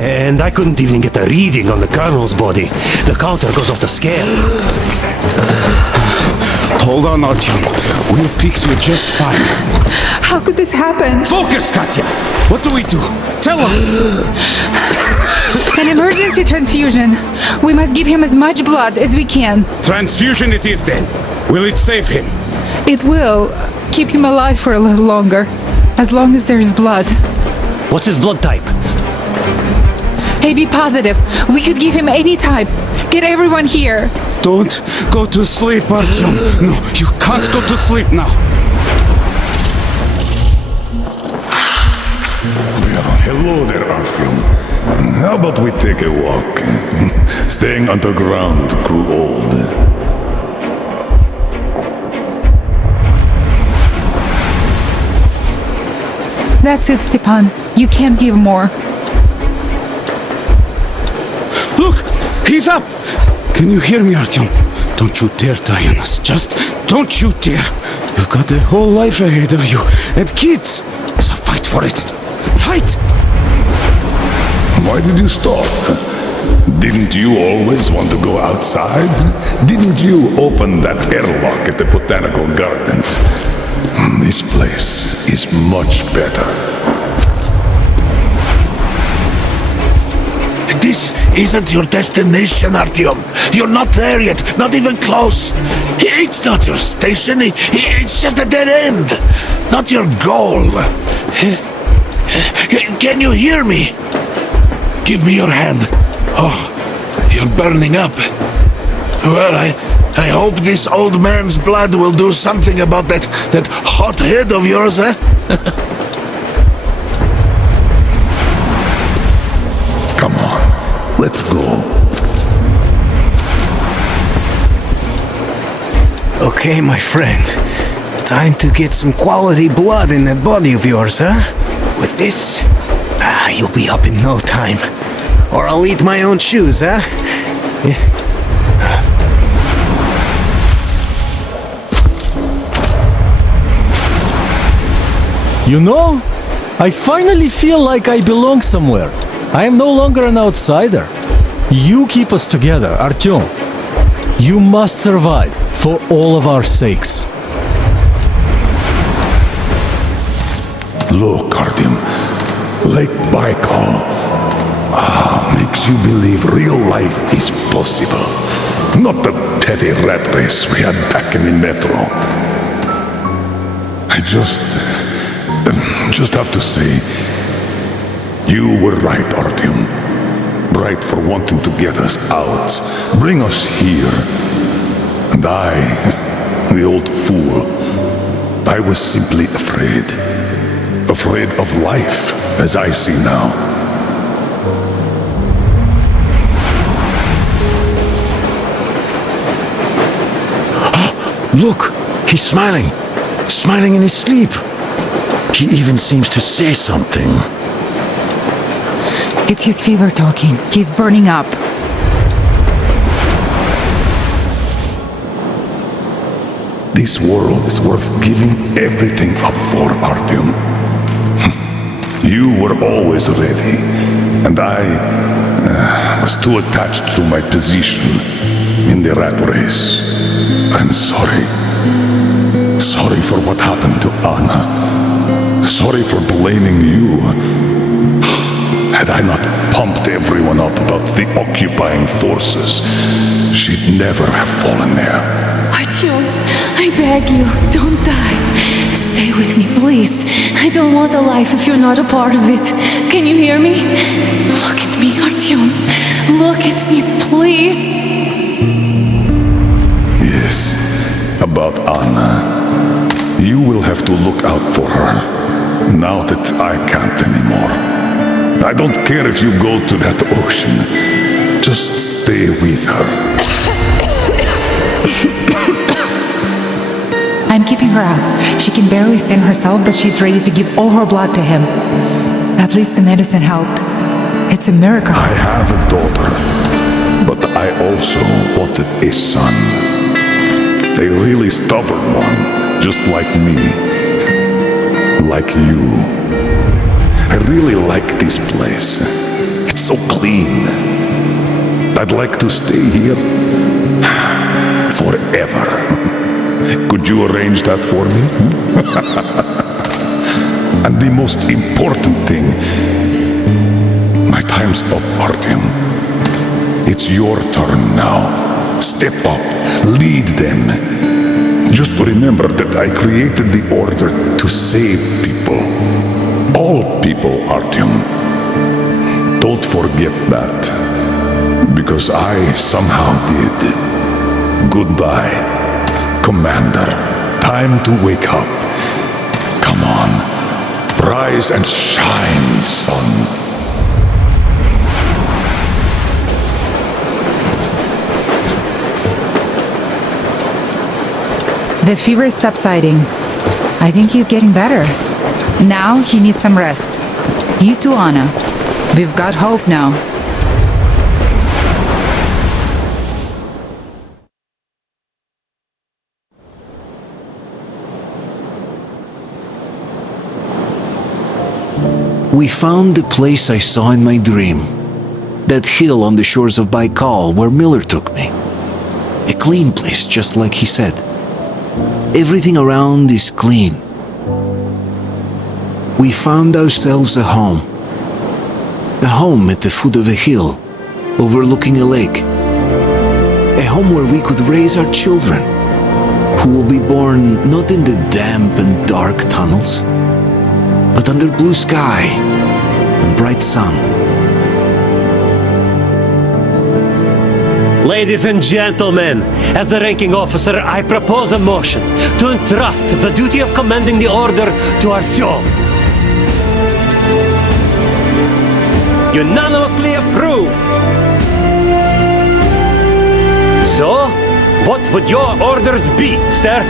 And I couldn't even get a reading on the colonel's body. The counter goes off the scale. Hold on, Artyom. We'll fix you just fine. How could this happen? Focus, Katya! What do we do? Tell us! An emergency transfusion. We must give him as much blood as we can. Transfusion it is then. Will it save him? It will keep him alive for a little longer. As long as there is blood. What's his blood type? AB positive. We could give him any type. Get everyone here. Don't go to sleep, Artyom. No, you can't go to sleep now. Hello there, Artyom. How about we take a walk? Staying underground grew old. That's it, Stepan. You can't give more. Look! He's up! Can you hear me, Artyom? Don't you dare die on us. Just don't you dare. You've got a whole life ahead of you. And kids. So fight for it. Fight! Why did you stop? Didn't you always want to go outside? Didn't you open that airlock at the botanical gardens? This place is much better. This isn't your destination, Artyom. You're not there yet, not even close. It's not your station, it's just a dead end. Not your goal. Can you hear me? Give me your hand. Oh, you're burning up. Well, I hope this old man's blood will do something about that hot head of yours, huh? Come on, let's go. Okay, my friend. Time to get some quality blood in that body of yours, huh? With this, you'll be up in no time. Or I'll eat my own shoes, huh? Yeah. You know, I finally feel like I belong somewhere. I am no longer an outsider. You keep us together, Artyom. You must survive for all of our sakes. Look, Artyom, Lake Baikal makes you believe real life is possible. Not the petty rat race we had back in the metro. I just have to say, you were right, Artyom. Right for wanting to get us out, bring us here. And I, the old fool, I was simply afraid. Afraid of life. as I see now. Look, he's smiling. Smiling in his sleep. He even seems to say something. It's his fever talking. He's burning up. This world is worth giving everything up for, Artyom. You were always ready, and I was too attached to my position in the rat race. I'm sorry. Sorry for what happened to Anna. Sorry for blaming you. Had I not pumped everyone up about the occupying forces, she'd never have fallen there. Artyom, I beg you, don't die. Stay with me, please. I don't want a life if you're not a part of it. Can you hear me? Look at me, Artyom. Look at me, please. Yes, about Anna. You will have to look out for her, now that I can't anymore. I don't care if you go to that ocean. Just stay with her. I'm keeping her out. She can barely stand herself, but she's ready to give all her blood to him. At least the medicine helped. It's a miracle. I have a daughter, but I also wanted a son. A really stubborn one, just like me. Like you. I really like this place. It's so clean. I'd like to stay here forever. Could you arrange that for me? And the most important thing, my time's up, Artyom. It's your turn now. Step up, lead them. Just remember that I created the order to save people. All people, Artyom. Don't forget that. Because I somehow did. Goodbye, Commander. Time to wake up. Come on. Rise and shine, son. The fever is subsiding. I think he's getting better. Now he needs some rest. You too, Anna. We've got hope now. We found the place I saw in my dream. That hill on the shores of Baikal where Miller took me. A clean place, just like he said. Everything around is clean. We found ourselves a home. A home at the foot of a hill, overlooking a lake. A home where we could raise our children, who will be born not in the damp and dark tunnels, but under blue sky and bright sun. Ladies and gentlemen, as the ranking officer, I propose a motion to entrust the duty of commanding the order to Artyom. Unanimously approved. So, what would your orders be, sir?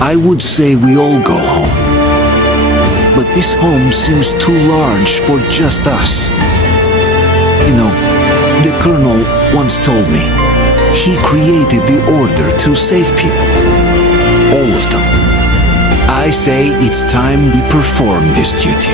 I would say we all go home. But this home seems too large for just us. You know, the Colonel once told me he created the order to save people. All of them. I say it's time we perform this duty.